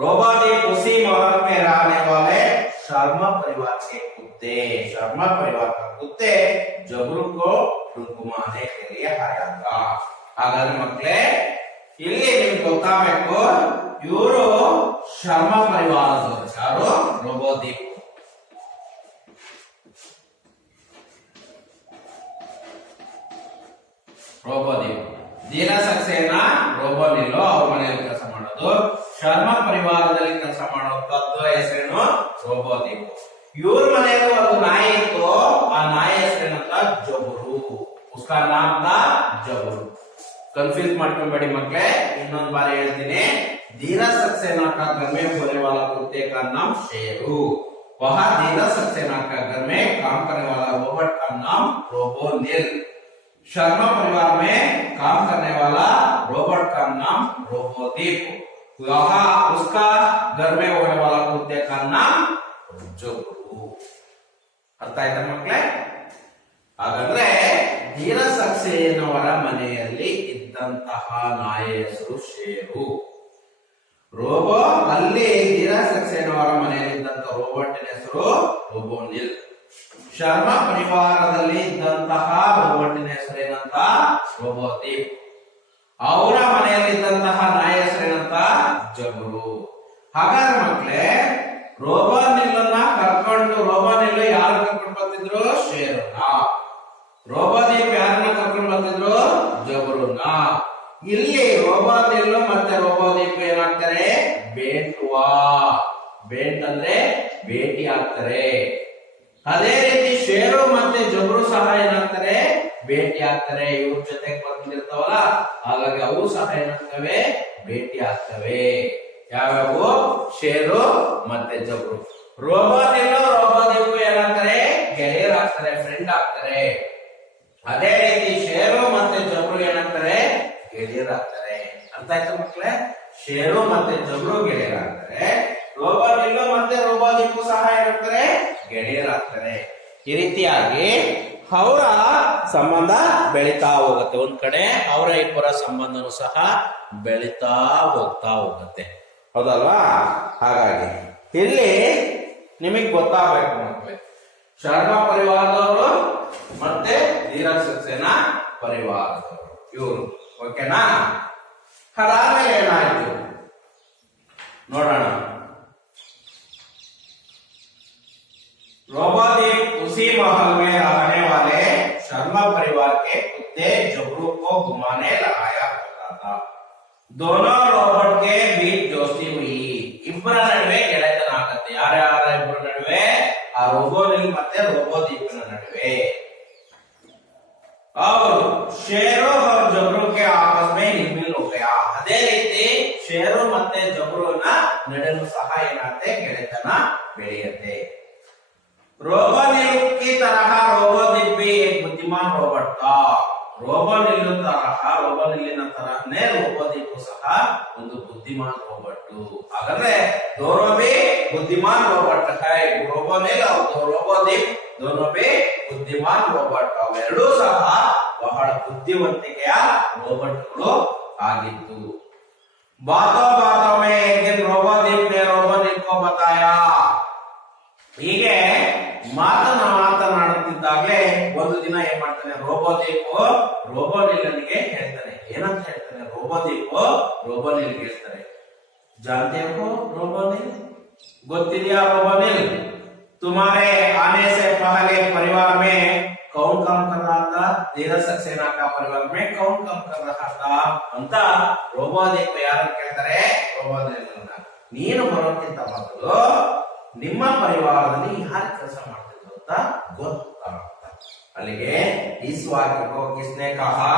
रोबोदीप उसी महल में रहने वाले शर्मा परिवार के कुत्ते, शर्मा परिवार का कुत्ते जबरू को घुमाने के लिए आया था. ಹಾಗಾದ್ರೆ ಮಕ್ಕಳೇ ಇಲ್ಲಿ ನಿಮ್ಗೆ ಗೊತ್ತಾಗಬೇಕು, ಇವರು ಶರ್ಮಾ ಪರಿವಾರದವರು. ಯಾರು? रोबोदीप. रोबोदीप ದೀರಾ ಸಕ್ಸೇನಾ ರೋಬೋನಿಲ್ ಅವ್ರ ಮನೆಯಲ್ಲಿ ಕೆಲಸ ಮಾಡೋದು, ಶರ್ಮಾ ಪರಿವಾರದಲ್ಲಿ ಕೆಲಸ ಮಾಡೋದು ಹೆಸರೇನು? रोबोदीप. ಇವ್ರ ಮನೆಯಲ್ಲಿ ಒಂದು ನಾಯಿ ಇತ್ತು, ಆ ನಾಯಿ ಹೆಸರೇನಂತ ಜಬರು. ಉಸ್ಕಾ ನಾಮ್ ಥಾ ಜಬರು. कंफ्यूज ಮಾಡ್ಕೊಂಬೇಡಿ ಮಕ್ಕಳೇ, ಇನ್ನೊಂದು ಬಾರಿ ಹೇಳ್ತೀನಿ. धीरा सक्सेना का घर में होने वाला कुत्ते का नाम शेरू. वहाँ धीरा सक्सेना का घर में काम करने वाला रोबोट का नाम रोबोनिल. शर्मा परिवार में काम करने वाला रोबोट का नाम रोबोदीप. वहाँ उसका घर में होने वाला कुत्ते का नाम जबरू. ಅರ್ಥ ಆಯ್ತಾ ಮಕ್ಕಳೇ? ಹಾಗಾದ್ರೆ ಧೀರ ಸಕ್ಸೇನವರ ಮನೆಯಲ್ಲಿ ಇದ್ದಂತಹ ನಾಯಿ ಹೆಸರು ಶೇರು. ರೋಬೋ ಅಲ್ಲಿ ಧೀರ ಸಕ್ಸೇನವರ ಮನೆಯಲ್ಲಿದ್ದಂತಹ ರೋಬೋಟಿನ ಹೆಸರು ರೋಬೋನಿಲ್. ಶರ್ಮಾ ಪರಿವಾರದಲ್ಲಿ ಇದ್ದಂತಹ ರೋಬೋಟಿನ ಹೆಸರೇನಂತ? ರೋಬೋದೀಪ್. ಅವರ ಮನೆಯಲ್ಲಿದ್ದಂತಹ ನಾಯಿ ಹೆಸರೇನಂತ? ಜಬರು. ಹಾಗಾದ್ರೆ ಮಕ್ಕಳೇ ರೋಬೋನಿಲ್ ಕರ್ಕೊಂಡು, ರೋಬೋನಿಲ್ ಯಾರು ಕರ್ಕೊಂಡು ಬಂದಿದ್ರು? ಶೇರುನ. ರೋಬೋದೀಪ್ ಯಾರನ್ನ ಕರ್ಕೊಂಡು ಬಂದಿದ್ರು? ಜಬರುನ. ಇಲ್ಲಿ ರೋಬೋನಿಲ್ ಮತ್ತೆ ರೋಬೋದೀಪ್ ಏನಾಗ್ತಾರೆ? ಬೇಟುವಾ. ಬೇಟ್ ಅಂದ್ರೆ ಭೇಟಿ ಆಗ್ತಾರೆ. ಅದೇ ರೀತಿ ಶೇರು ಮತ್ತೆ ಜಬರು ಸಹ ಏನಾಗ್ತಾರೆ? ಭೇಟಿ ಆಗ್ತಾರೆ. ಇವ್ರ ಜೊತೆಗೆ ಬಂದಿರ್ತಾವಲ್ಲ, ಹಾಗಾಗಿ ಅವು ಸಹ ಏನಾಗ್ತವೆ? ಭೇಟಿ ಆಗ್ತವೆ. ಯಾವ್ಯಾವು? ಶೇರು ಮತ್ತೆ ಜಬರು. ರೋಬೋನಿಲ್ ರೋಬೋದೀಪ್ ಏನಾಗ್ತಾರೆ? ಗೆಳೆಯರಾಗ್ತಾರೆ, ಫ್ರೆಂಡ್ ಆಗ್ತಾರೆ. ಅದೇ ರೀತಿ ಶೇರು ಮತ್ತೆ ಜಬರು ಏನಾಗ್ತಾರೆ? ಗೆಳೆಯರಾಗ್ತಾರೆ. ಅರ್ಥ ಆಯ್ತಾ ಮಕ್ಕಳೇ? ಶೇರು ಮತ್ತೆ ಜಬರು ಗೆಳೆಯರಾಗ್ತಾರೆ, ರೋಬೋನಿಲ್ ಮತ್ತೆ ರೋಬೋದೀಪ್ ಸಹ ಏನಾಗ್ತಾರೆ? ಗೆಳೆಯರಾಗ್ತಾರೆ. ಈ ರೀತಿಯಾಗಿ ಅವರ ಸಂಬಂಧ ಬೆಳೀತಾ ಹೋಗುತ್ತೆ. ಒಂದ್ ಕಡೆ ಅವರ ಇಬ್ಬರ ಸಂಬಂಧನೂ ಸಹ ಬೆಳೀತಾ ಹೋಗ್ತಾ ಹೋಗುತ್ತೆ. ಹೌದಲ್ವಾ? ಹಾಗಾಗಿ ಇಲ್ಲಿ ನಿಮಗೆ ಗೊತ್ತಾಗಬೇಕು ಮಕ್ಕಳೇ, ಶರ್ಮಾ ಪರಿವಾರದವರು ಮತ್ತೆ ಧೀರ ಸಕ್ಸೇನಾ ಪರಿವಾರದವರು ಇವರು. ಓಕೆನಾ? ಅದಾದ್ಮೇಲೆ ಏನಾಯ್ತು ನೋಡೋಣ. रोबोदीप उसी महल में रहने वाले शर्मा परिवार के कुत्ते जबरू को घुमाने लगाया करता था. दोनों रोबोट के बीच दोस्ती हुई. ಇಬ್ಬರ ನಡುವೆ ಗೆಳೆತನ ಆಗುತ್ತೆ. ಯಾರ್ಯಾರ ಇಬ್ಬರ ನಡುವೆ? ಆ ರೋಬೋನಿಲ್ ಮತ್ತೆ ರೋಬೋದೀಪ್ನ ನಡುವೆ. और शेरू और जबरू के आपस में हिलमिल हो गया. ಅದೇ ರೀತಿ ಶೇರು ಮತ್ತೆ ಜಬರುನ ನಡುವೆ ಸಹ ಏನಾಗುತ್ತೆ? ಗೆಳೆತನ ಬೆಳೆಯುತ್ತೆ. रोबोनिल की तरह रोबोदीप भी एक बुद्धिमान रोबोट था. ರೋಬೋನಿಲ್ ರೋಬೋನಿಲ್ಲಿನ ತರಹನೇ ರೋಬೋದೀಪು ಸಹ ಒಂದು ಬುದ್ಧಿಮಾನ್ ರೋಬೋಟ್. ಹಾಗಾದ್ರೆ दोनों भी बुद्धिमान रोबोट है. रोबोनिल और ರೋಬೋದೀಪ್ दोनों भी बुद्धिमान रोबोट. ಅವೆರಡೂ ಸಹ ಬಹಳ ಬುದ್ಧಿವಂತಿಕೆಯ ರೋಬೋಟ್ಗಳು ಆಗಿತ್ತು. बातों बातों में एक दिन ರೋಬೋದೀಪ್ ने ರೋಬೋನಿಲ್ को बताया. ಹೀಗೆ ಮಾತನಾಡುತ್ತಿದ್ದಾಗಲೇ ಒಂದು ದಿನ ಏನ್ ಮಾಡ್ತಾನೆ ರೋಬೋದೀಪ್ ರೋಬೋನಿಲ್ಗೆ ಹೇಳ್ತಾನೆ. ಏನಂತ ಹೇಳ್ತಾನೆ ರೋಬೋದೀಪ್ ರೋಬೋನಿಲ್ಗೆ ಹೇಳ್ತಾನೆ, जानते हो रोबोनिल, ಗೊತ್ತಿದೆಯಾ रोबोनिल, तुम्हारे आने से पहले परिवार में कौन काम कर रहा था? धीरज सक्सेना का परिवार में कौन काम कर रहा था ಅಂತ ರೋಬೋದೀಪ್ ಯಾರು ಕೇಳ್ತಾರೆ? ರೋಬೋನಿಲ್ ನೀನು ಬರೋಕ್ಕಿಂತ ಮೊದಲು ನಿಮ್ಮ ಪರಿವಾರದಲ್ಲಿ ಯಾರು ಕೆಲಸ ಮಾಡ್ತಿದ್ರು ಅಂತ ಗೊತ್ತಾ? ಅಲ್ಲಿಗೆ इस वाक्य को किसने कहा?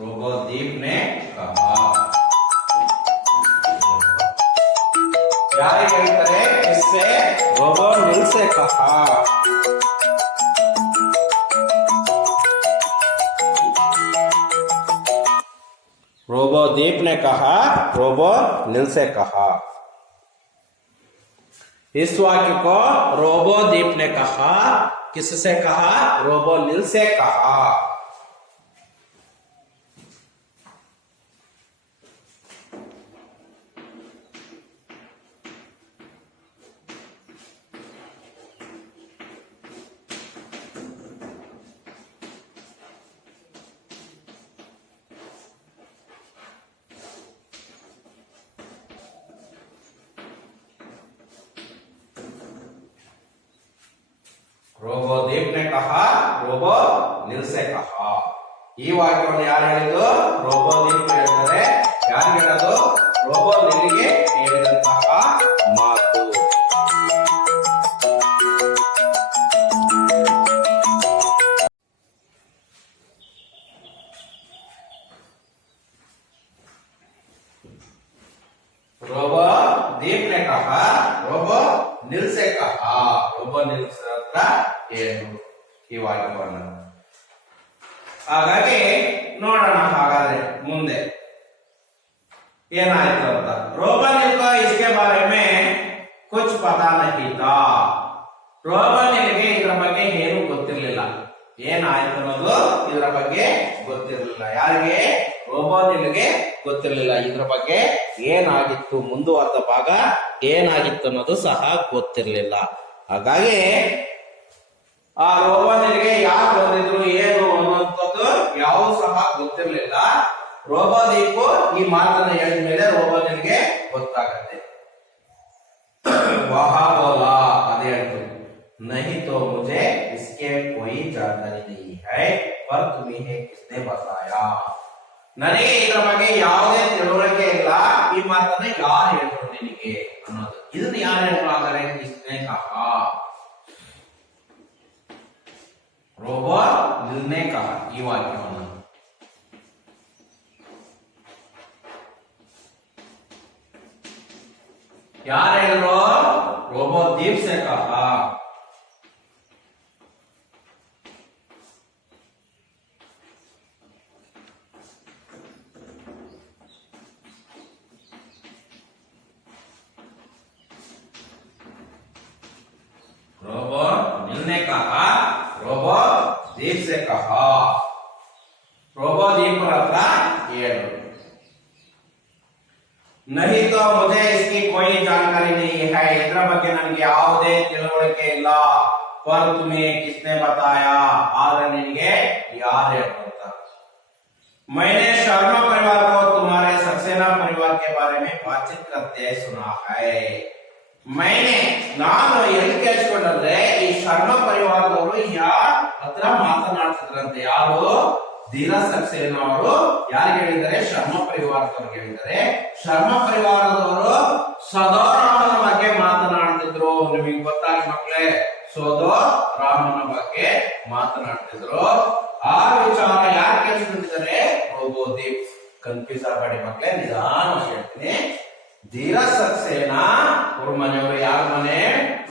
ರೋಬೋದೀಪ್ ने कहा. ಯಾರಿಗೆ ಹೇಳ್ತಾರೆ? किससे? ರೋಬೋನಿಲ್ से कहा. रोबोदीप ने कहा, रोबोनिल से कहा. इस वाक्य को रोबोदीप ने कहा. किससे कहा? रोबोनिल से कहा. ರೋಬೋದೀಪ್ ने कहा, ರೋಬೋನಿಲ್ से कहा. ಈ ವಾಕ್ಯವನ್ನು ಯಾರು ಹೇಳಿದ್ದು? ರೋಬೋದೀಪ್ ಹೇಳ್ತಾರೆ. ಯಾರು ಹೇಳೋದು? ರೋಬೋನಿಲ್ಗೆ ಹೇಳಿದಂತಹ ಮಾತು. ರೋಬೋದೀಪ್ ने कहा, ರೋಬೋನಿಲ್ से कहा. ರೋಬೋನಿಲ್ ಏನು ಈ ವಾಕ್ಯವನ್ನು. ಹಾಗಾಗಿ ನೋಡೋಣ ಹಾಗಾದ್ರೆ ಮುಂದೆ ಏನಾಯ್ತು ಅಂತ. ರೋಬೋನಿಲ್ को इसके बारे में कुछ पता नहीं था. ರೋಬೋನಿಲ್ಗೆ ಇದರ ಬಗ್ಗೆ ಏನು ಗೊತ್ತಿರಲಿಲ್ಲ. ಏನಾಯ್ತು ಅನ್ನೋದು ಇದರ ಬಗ್ಗೆ ಗೊತ್ತಿರಲಿಲ್ಲ. ಯಾರಿಗೆ? ರೋಬೋನಿಲ್ಗೆ ಗೊತ್ತಿರಲಿಲ್ಲ. ಇದರ ಬಗ್ಗೆ ಏನಾಗಿತ್ತು, ಮುಂದುವರೆದ ಭಾಗ ಏನಾಗಿತ್ತು ಅನ್ನೋದು ಸಹ ಗೊತ್ತಿರಲಿಲ್ಲ. ಹಾಗಾಗಿ ಆ ರೋಬೋನಿಲ್ಗೆ ಯಾರು ಬಂದಿದ್ರು ಏನು ಅನ್ನುವಂಥದ್ದು ಯಾವುದು ಸಹ ಗೊತ್ತಿರಲಿಲ್ಲ. ರೋಬೋದೀಪ್ ಈ ಮಾತನ್ನ ಹೇಳಿದ ಮೇಲೆ ರೋಬೋನಿಲ್ಗೆ ಗೊತ್ತಾಗತ್ತೆ. ವಹಾ ಬೋಲಾ, ಅದೇ ಹೇಳ್ತು, नहीं तो मुझे इसके कोई जानकारी नहीं है, पर तुम्हें किसने बताया. ನನಗೆ ಇದರ ಬಗ್ಗೆ ಯಾವುದೇ ತಿಳುವಳಿಕೆ ಇಲ್ಲ, ಈ ಮಾತನ್ನ ಯಾರು ಹೇಳಿದ್ರು ನಿನಗೆ ಅನ್ನೋದು. ಇದನ್ನ ಯಾರು ಹೇಳಿದ್ರು ಅಂದರೆ किसने कहा? ರೋಬೋನಿಲ್ ने कहा. ಈ ವಾಕ್ಯವನ್ನು ಯಾರು ಹೇಳಿದ್ರು? ರೋಬೋದೀಪ್ से कहा. रोबोनिल ने कहा, रोबोदीप से कहा. ರೋಬೋದೀಪ್ ಹತ್ರ ಹೇಳು. नहीं तो मुझे इसकी कोई जानकारी नहीं है, ಇದರ ಬಗ್ಗೆ ನನಗೆ ಯಾವುದೇ ತಿಳುವಳಿಕೆ ಇಲ್ಲ. पर तुम्हें किसने बताया, ಆದ್ರೆ ನಿನಗೆ ಯಾರು ಹೇಳ್ತಾರೆ? मैंने शर्मा परिवार को तुम्हारे सक्सेना परिवार के बारे में बातचीत करते सुना है. ನಾನು ಎಲ್ಲಿ ಕೇಳಿಸ್ಕೊಂಡ್ರೆ ಈ ಶರ್ಮಾ ಪರಿವಾರದವರು ಯಾರ ಹತ್ರ ಮಾತನಾಡ್ತಿದ್ರಂತೆ. ಯಾರು? ಧೀರಜ್ ಸಕ್ಸೇನಾ ಅವರು ಯಾರಿಗೆ ಹೇಳಿದ್ದಾರೆ? ಶರ್ಮಾ ಪರಿವಾರದವ್ರಿಗೆ ಹೇಳಿದ್ದಾರೆ. ಶರ್ಮಾ ಪರಿವಾರದವರು ಸದಾರಾಮನ ಬಗ್ಗೆ ಮಾತನಾಡ್ತಿದ್ರು. ನಿಮಗೆ ಗೊತ್ತಾಗಿ ಮಕ್ಕಳೇ, ಸೋದೋ ರಾಮನ ಬಗ್ಗೆ ಮಾತನಾಡ್ತಿದ್ರು. ಆ ವಿಚಾರ ಯಾರು ಕೇಳಿಸ್ಕೊಂಡಿದ್ದಾರೆ? ರೋಬೋದೀಪ್. ಕನ್ಫ್ಯೂಸ್ ಆಗಬೇಡಿ ಮಕ್ಕಳೇ, ನಿಧಾನವಾಗಿ ಹೇಳ್ತೀನಿ. ಧೀರಜ್ ಸಕ್ಸೇನಾ ಅವ್ರ ಮನೆಯವರು ಯಾರ ಮನೆ?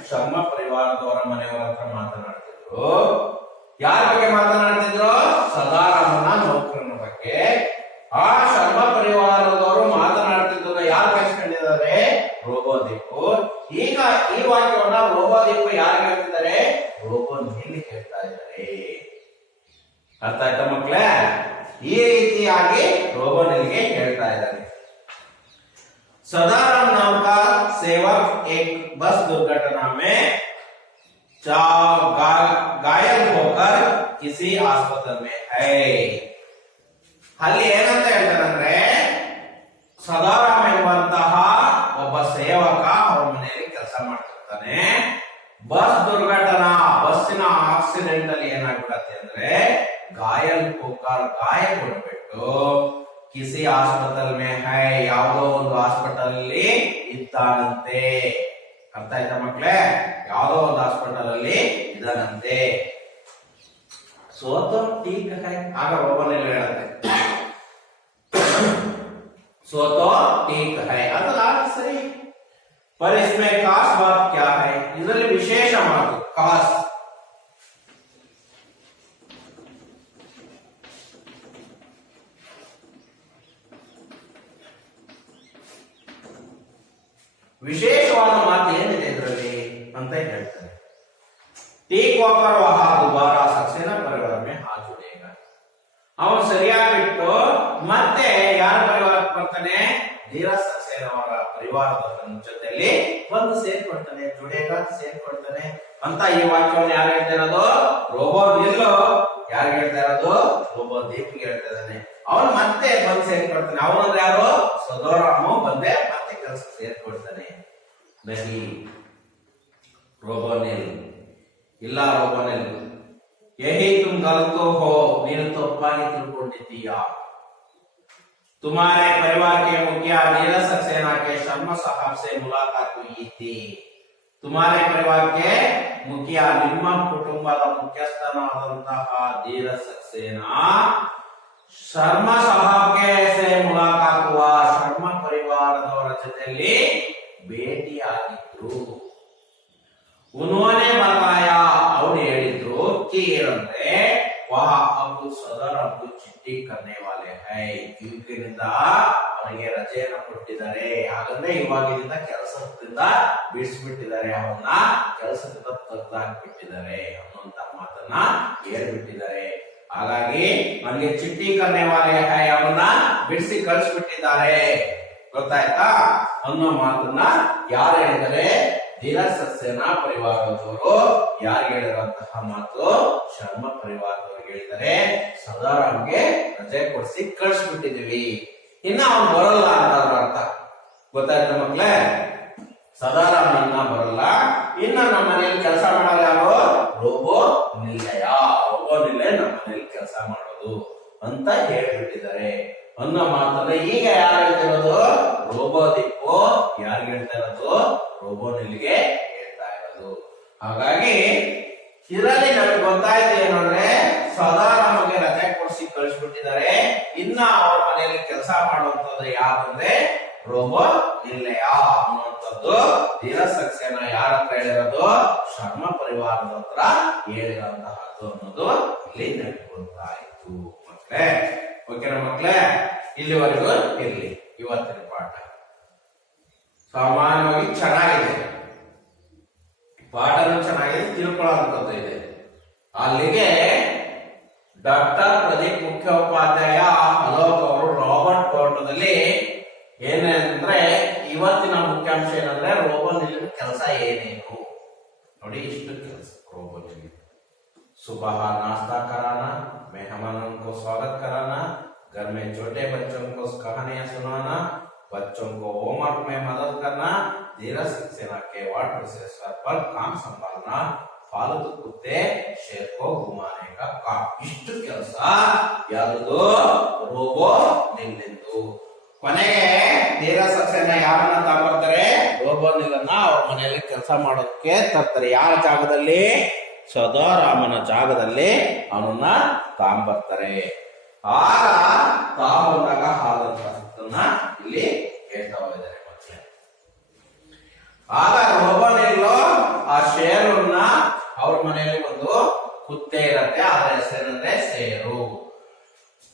ಶರ್ಮ ಪರಿವಾರದವರ ಮನೆಯವರ ಹತ್ರ ಮಾತನಾಡ್ತಿದ್ರು. ಯಾರ ಬಗ್ಗೆ ಮಾತನಾಡ್ತಿದ್ರು? ಸದಾರಾಮನ ನೌಕರನ ಬಗ್ಗೆ. ಆ ಶರ್ಮ ಪರಿವಾರದವರು ಮಾತನಾಡ್ತಿದ್ರು. ಯಾರು ಕೇಳಿಸ್ಕೊಂಡಿದ್ದಾರೆ? ರೋಬೋದೀಪ್. ಈಗ ಈ ವಾಕ್ಯವನ್ನ ರೋಬೋದೀಪ್ ಯಾರು ಹೇಳ್ತಿದ್ದಾರೆ? ರೋಬೋ ನೀಲಿ ಹೇಳ್ತಾ ಇದ್ದಾರೆ. ಅರ್ಥ ಆಯ್ತಾ ಮಕ್ಕಳೇ? ಈ ರೀತಿಯಾಗಿ ರೋಬೋ ನೀಲಿಗೆ ಹೇಳ್ತಾ ಇದ್ದಾರೆ. सदाराम नाम का सेवक एक बस दुर्घटना में घायल होकर किसी अस्पताल में है. ಅಲ್ಲಿ ಏನಂತ ಹೇಳ್ತಾರಂದ್ರೆ, ಸದಾರಾಮ್ ಎಂಬಂತಹ ಒಬ್ಬ ಸೇವಕ ಅವ್ರ ಮನೆಯಲ್ಲಿ ಕೆಲಸ ಮಾಡ್ತಿರ್ತಾನೆ. ಬಸ್ ದುರ್ಘಟನಾ, ಬಸ್ಸಿನ ಆಕ್ಸಿಡೆಂಟ್ ಅಲ್ಲಿ ಏನಾಗ್ಬಿಡತ್ತೆ ಅಂದ್ರೆ ಗಾಯಗೊಂಡ್ಬಿಟ್ಟು ಕಿಸಿ ಹಾಸ್ಪಿಟಲ್ ಮೇ ಹೈ, ಯಾವುದೋ ಒಂದು ಹಾಸ್ಪಿಟಲ್ ಅಲ್ಲಿ ಇದ್ದಾನಂತೆ. ಅರ್ಥ ಆಯ್ತಾ ಮಕ್ಕಳೇ? ಯಾವುದೋ ಒಂದು ಹಾಸ್ಪಿಟಲ್ ಅಲ್ಲಿ ಇದ್ದಾನಂತೆ. ಸೋತೋ ಟೀಕ್ ಹೈ, ಆಗ ಒಬ್ಬನೇ ಹೇಳುತ್ತೆ ಸೋತೋ ಟೀಕ್ ಹೈ, ಅದಲ್ಲ ಸರಿ. पर इसमें खास बात क्या है? ಇದರಲ್ಲಿ ವಿಶೇಷ ಮಾತು ಖಾಸ್. ವಿಶೇಷವಾದ ಮಾತು ಏನಿದೆ ಇದರಲ್ಲಿ ಅಂತ ಹೇಳ್ತಾರೆ. ಟೀಕ್ ವಾಕರ್ ವಹಾ ದುಬಾರಾ ಸಕ್ಸೇನಾ ಪರಿವಾರ ಮೇ ಹಾತ್ ಜುಡೇಗ. ಅವನು ಸರಿಯಾಗಿ ಬಿಟ್ಟು ಮತ್ತೆ ಯಾರ ಪರಿವಾರಕ್ಕೆ ಬರ್ತಾನೆ? ಧೀರಜ್ ಸಕ್ಸೇನಾ ಅವರ ಪರಿವಾರದ ಜೊತೆಯಲ್ಲಿ ಒಂದು ಸೇರ್ಕೊಳ್ತಾನೆ. ಜುಡೇಗ ಸೇರ್ಕೊಳ್ತಾನೆ ಅಂತ ಈ ವಾಕ್ಯವನ್ನು ಯಾರು ಹೇಳ್ತಾ ಇರೋದು? ರೋಬೋ ನಿಲ್ಲು ಯಾರು ಹೇಳ್ತಾ ಇರೋದು? ರೋಬೋದೀಪ್ಗೆ ಹೇಳ್ತಾ ಇದ್ದಾನೆ. ಅವನು ಮತ್ತೆ ಬಂದು ಸೇರ್ಕೊಳ್ತಾನೆ. ಅವನಂದ್ರೆ ಯಾರು? ಸದೋರಾಮು ಬಂದೆ ಮತ್ತೆ ಕೆಲಸ ಸೇರ್ಕೊಳ್ತಾನೆ. नहीं रोबोनिल, इल्ला रोबोनिल, यही तुम गलत हो, ನೀನು ತಪ್ಪಾಗಿ ತಿಳ್ಕೊಂಡಿದ್ದೀಯಾ. तुम्हारे परिवार के मुखिया नीरज सक्सेना के शर्मा साहब से मुलाकात हुई थी. तुम्हारे परिवार के मुखिया ನಿಮ್ಮ ಕುಟುಂಬದ ಮುಖ್ಯಸ್ಥನಾದಂತಹ ಧೀರಜ್ ಸಕ್ಸೇನಾ ಶರ್ಮಾ ಸಾಹಬ್ ಕೆ से मुलाकात हुआ, ಶರ್ಮಾ ಪರಿವಾರದವರ ಜೊತೆಯಲ್ಲಿ ಭೇಟಿಯಾಗಿದ್ರು. उन्होंने बताया, ಅವನು ಹೇಳಿದ್ರು कि ಏನಂದ್ರೆ वह अब सदर अब चिट्ठी करने वाले हैं. ಇವತ್ತಿನಿಂದ ಅವನಿಗೆ ರಜೆಯನ್ನು ಕೊಟ್ಟಿದ್ದಾರೆ. ಹಾಗಂದ್ರೆ ಇವಾಗಿನಿಂದ ಕೆಲಸದಿಂದ ಬಿಡಿಸ್ಬಿಟ್ಟಿದ್ದಾರೆ, ಅವನ್ನ ಕೆಲಸದಿಂದ ತೆಗೆದಾಕ್ಬಿಟ್ಟಿದ್ದಾರೆ ಅನ್ನುವಂತ ಮಾತನ್ನ ಹೇಳ್ಬಿಟ್ಟಿದ್ದಾರೆ. ಹಾಗಾಗಿ ಅವನಿಗೆ ಚಿಟ್ಟಿ ಕರ್ನೆ ವಾಲೆ ಹೈ, ಅವನ್ನ ಬಿಡಿಸಿ ಕಳಿಸ್ಬಿಟ್ಟಿದ್ದಾರೆ. ಗೊತ್ತಾಯ್ತಾ ಅನ್ನೋ ಮಾತನ್ನ ಯಾರು ಹೇಳಿದರೆ? ಧೀರಜ್ ಸಕ್ಸೇನಾ ಪರಿವಾರದವರು. ಯಾರು ಹೇಳಿರುವಂತಹ ಮಾತು? ಶರ್ಮಾ ಪರಿವಾರದವ್ರಿಗೆ ಹೇಳಿದರೆ ಸದಾರಾಮ್ಗೆ ರಜೆ ಕೊಡಿಸಿ ಕಳಿಸ್ಬಿಟ್ಟಿದೀವಿ, ಇನ್ನ ಅವನು ಬರಲ್ಲ ಅಂತ ಅರ್ಥ. ಗೊತ್ತಾಯ್ತಾ ಮಕ್ಳೇ? ಸದಾರಾಮ್ ಇನ್ನ ಬರಲ್ಲ, ಇನ್ನ ನಮ್ಮ ಮನೆಯಲ್ಲಿ ಕೆಲಸ ಮಾಡಲ್ಲ ಯಾರು? ರೋಬೋ ನಿಲ್ಲಯ. ರೋಬೋ ನಿಲ್ಲೆ ನಮ್ಮ ಮನೆಯಲ್ಲಿ ಕೆಲಸ ಮಾಡೋದು ಅಂತ ಹೇಳ್ಬಿಟ್ಟಿದ್ದಾರೆ ಅನ್ನೋ ಮಾತನ್ನ ಈಗ ಯಾರು ಹೇಳ್ತಿರೋದು? ರೋಬೋದೀಪ್ ಯಾರಿಗೆ ಹೇಳ್ತಾ ಇರೋದು? ರೋಬೋನಿಲ್ಗೆ ಹೇಳ್ತಾ ಇರೋದು. ಹಾಗಾಗಿ ಇದರಲ್ಲಿ ನಮ್ಗೆ ಗೊತ್ತಾಯ್ತು ಏನಂದ್ರೆ ಸದಾರಾಮ್ಗೆ ರಜೆ ಕೊಡಿಸಿ ಕಳಿಸ್ಬಿಟ್ಟಿದ್ದಾರೆ. ಇನ್ನ ಅವ್ರ ಮನೆಯಲ್ಲಿ ಕೆಲಸ ಮಾಡುವಂತದ್ದು ಯಾರಂದ್ರೆ ರೋಬೋ ನಿಲ್ಲಯ ಅನ್ನುವಂಥದ್ದು ಧೀರಜ್ ಸಕ್ಸೇನಾ ಯಾರ ಹತ್ರ ಹೇಳಿರೋದು? ಶರ್ಮಾ ಪರಿವಾರದ ಹತ್ರ ಹೇಳಿರುವಂತಹದ್ದು ಅನ್ನೋದು ಇಲ್ಲಿ ನೆನಪುಗೊಳ್ತಾಯಿತು ಮಕ್ಕಳೇ. ಓಕೆನಾ ಮಕ್ಕಳೇ? ಇಲ್ಲಿವರೆಗೂ ಇರ್ಲಿ ಇವತ್ತಿನ ಪಾಠ. ಸಾಮಾನ್ಯವಾಗಿ ಚೆನ್ನಾಗಿದೆ, ಪಾಠನೂ ಚೆನ್ನಾಗಿದೆ, ತಿಳ್ಕೊಳ್ಳುವಂಥದ್ದು ಇದೆ. ಅಲ್ಲಿಗೆ ಡಾಕ್ಟರ್ ಪ್ರದೀಪ್ ಮುಖ್ಯೋಪಾಧ್ಯಾಯ ಅಲೋಕ್ ಅವರು ರಾಬರ್ಟ್ ತೋಟದಲ್ಲಿ ಏನಂದ್ರೆ ಇವತ್ತಿನ ಮುಖ್ಯಾಂಶ ಏನಂದ್ರೆ ರೋಬೋ ನಿಲ್ಲಿನ ಕೆಲಸ ಏನೇನು ನೋಡಿ. ಇಷ್ಟು ಕೆಲಸ ರೋಬೋ ನಿಲ್ಲಿ. सुबह नाश्ता कराना, मेहमानों को स्वागत कराना, घर में छोटे बच्चों को कहानियां सुनाना, बच्चों को होमवर्क में मदद करना, धीरज सक्सेना के वार्ड प्रोसेसर पर काम संभालना, फालतू कुत्ते शेर को घुमाने का काम. इಷ್ಟು ಕೆಲಸ ಯಾವುದು? ರೋಬೋ ನಿಲ್ಲಿಂದು. ಕೊನೆಗೆ ಧೀರ ಸಕ್ಸೇನಾ ಯಾರನ್ನ ತಗೊಂಡ್ಬರ್ತಾರೆ? ರೋಬೋನಿಲನ್ನ ಅವ್ರ ಮನೆಯಲ್ಲಿ ಕೆಲಸ ಮಾಡೋದಕ್ಕೆ ತರ್ತಾರೆ. ಯಾರ ಜಾಗದಲ್ಲಿ? ಸದಾರಾಮನ ಜಾಗದಲ್ಲಿ ಅವನನ್ನ ತಗೊಂಡ್ಬರ್ತಾರೆ. ಆಗ ತಗೊಂಡಾಗ ಆದಂತಹದ್ದನ್ನ ಇಲ್ಲಿ ಹೇಳ್ತಾ ಹೋಗಿದ್ದಾರೆ ಮಕ್ಕಳೇ. ಆಗ ರೋಬೋನಿಲ್ಲೋ ಆ ಶೇರನ್ನ ಅವ್ರ ಮನೆಯಲ್ಲಿ ಒಂದು ಕುತ್ತೆ ಇರತ್ತೆ, ಅದರ ಹೆಸರೇನಂದ್ರೆ ಸೇರು.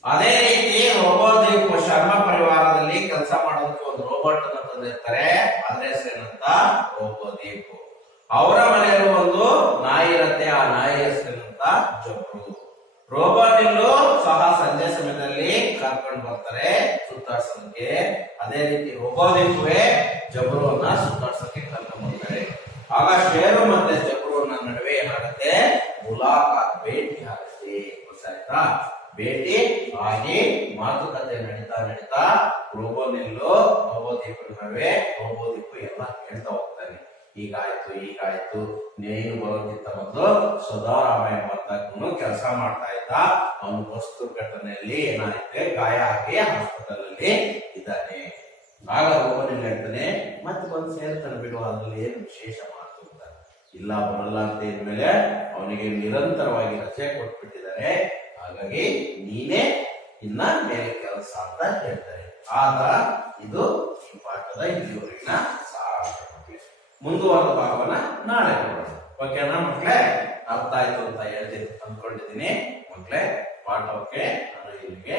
ಅದೇ ರೀತಿ ರೋಬೋದೀಪ್ ಶರ್ಮ ಪರಿವಾರದಲ್ಲಿ ಕೆಲಸ ಮಾಡೋದಕ್ಕೆ ಒಂದು ರೋಬೋಟ್ ಅನ್ನ ತಂದಿರ್ತಾರೆ, ಅದರ ಹೆಸರೇನಂತ ರೋಬೋದೀಪ್. ಅವರ ಮನೆಯಲ್ಲಿ ಒಂದು ನಾಯಿ ಇರತ್ತೆ, ಆ ನಾಯಿ ಹೆಸರೇನಂತ ಜಬ್ರು. ರೋಬೋನಿಲ್ಲೂ ಸಹ ಸಂಜೆ ಸಮಯದಲ್ಲಿ ಕರ್ಕೊಂಡು ಬರ್ತಾರೆ ಸುತ್ತಾಡ್ಸೋದಕ್ಕೆ. ಅದೇ ರೀತಿ ರೋಬೋದೀಪುವೆ ಜಬ್ರುವನ್ನ ಸುತ್ತಾಡ್ಸೋಕೆ ಕರ್ಕೊಂಡು ಬರ್ತಾರೆ. ಆಗ ಶೇರು ಮತ್ತೆ ಜಬ್ರುವನ್ನ ನಡುವೆ ಏನಾಗುತ್ತೆ? ಮುಲಾಕಾತ್, ಭೇಟಿ ಆಗುತ್ತೆ. ಗೊತ್ತಾಯ್ತಾ? ಭೇಟಿ ಆಗಿ ಮಾತುಕತೆ ನಡೀತಾ ರೋಬೋನಿಲ್ಲೋ ರೋಬೋದೀಪನ ನಡುವೆ ರೋಬೋದೀಪು ಎಲ್ಲ ಹೇಳ್ತಾ ಹೋಗ್ತಾನೆ. ಹೀಗಾಯ್ತು ನೇನು ಬರೋಕ್ಕಿಂತ ಮೊದಲು ಸದಾರಾಮಯ್ಯ ಬಂದಾಗ್ನು ಕೆಲಸ ಮಾಡ್ತಾ ಇದ್ದ. ಅವನು ಬಸ್ ದುರ್ಘಟನೆಯಲ್ಲಿ ಏನಾಯ್ತು, ಗಾಯ ಆಗಿ ಹಾಸ್ಪಿಟಲ್ ಅಲ್ಲಿ ಇದ್ದಾನೆ. ಆಗ ರೋಬೋನಿಲ್ಲ ಹೇಳ್ತಾನೆ, ಮತ್ತೆ ಬಂದು ಸೇರ್ತಾನೆ ಬಿಡು, ಅದ್ರಲ್ಲಿ ಏನು ವಿಶೇಷ ಮಾತು ಅಂತ. ಇಲ್ಲ, ಬರಲ್ಲ ಅಂತ ಇದ್ಮೇಲೆ ಅವನಿಗೆ ನಿರಂತರವಾಗಿ ರಜೆ ಕೊಟ್ಬಿಟ್ಟಿದ್ದಾರೆ, ಹಾಗಾಗಿ ನೀನೇ ಇನ್ನ ಮೇಲೆ ಕೆಲಸ ಅಂತ ಹೇಳ್ತಾರೆ. ಆಗ ಇದು ಈ ಪಾಠದ ಇಲ್ಲಿವರೆಗಿನ ಸಾರಾಂಶ. ಮುಂದುವರೆದ ಭಾಗವನ್ನ ನಾಳೆ ನೋಡೋಣ. ಓಕೆನಾ ಮಕ್ಕಳೇ? ಅರ್ಥ ಆಯ್ತು ಅಂತ ಹೇಳ್ತೀನಿ ಅಂದ್ಕೊಂಡಿದ್ದೀನಿ ಮಕ್ಕಳೇ. ಪಾಠಕ್ಕೆ ನಾನು ಇಲ್ಲಿಗೆ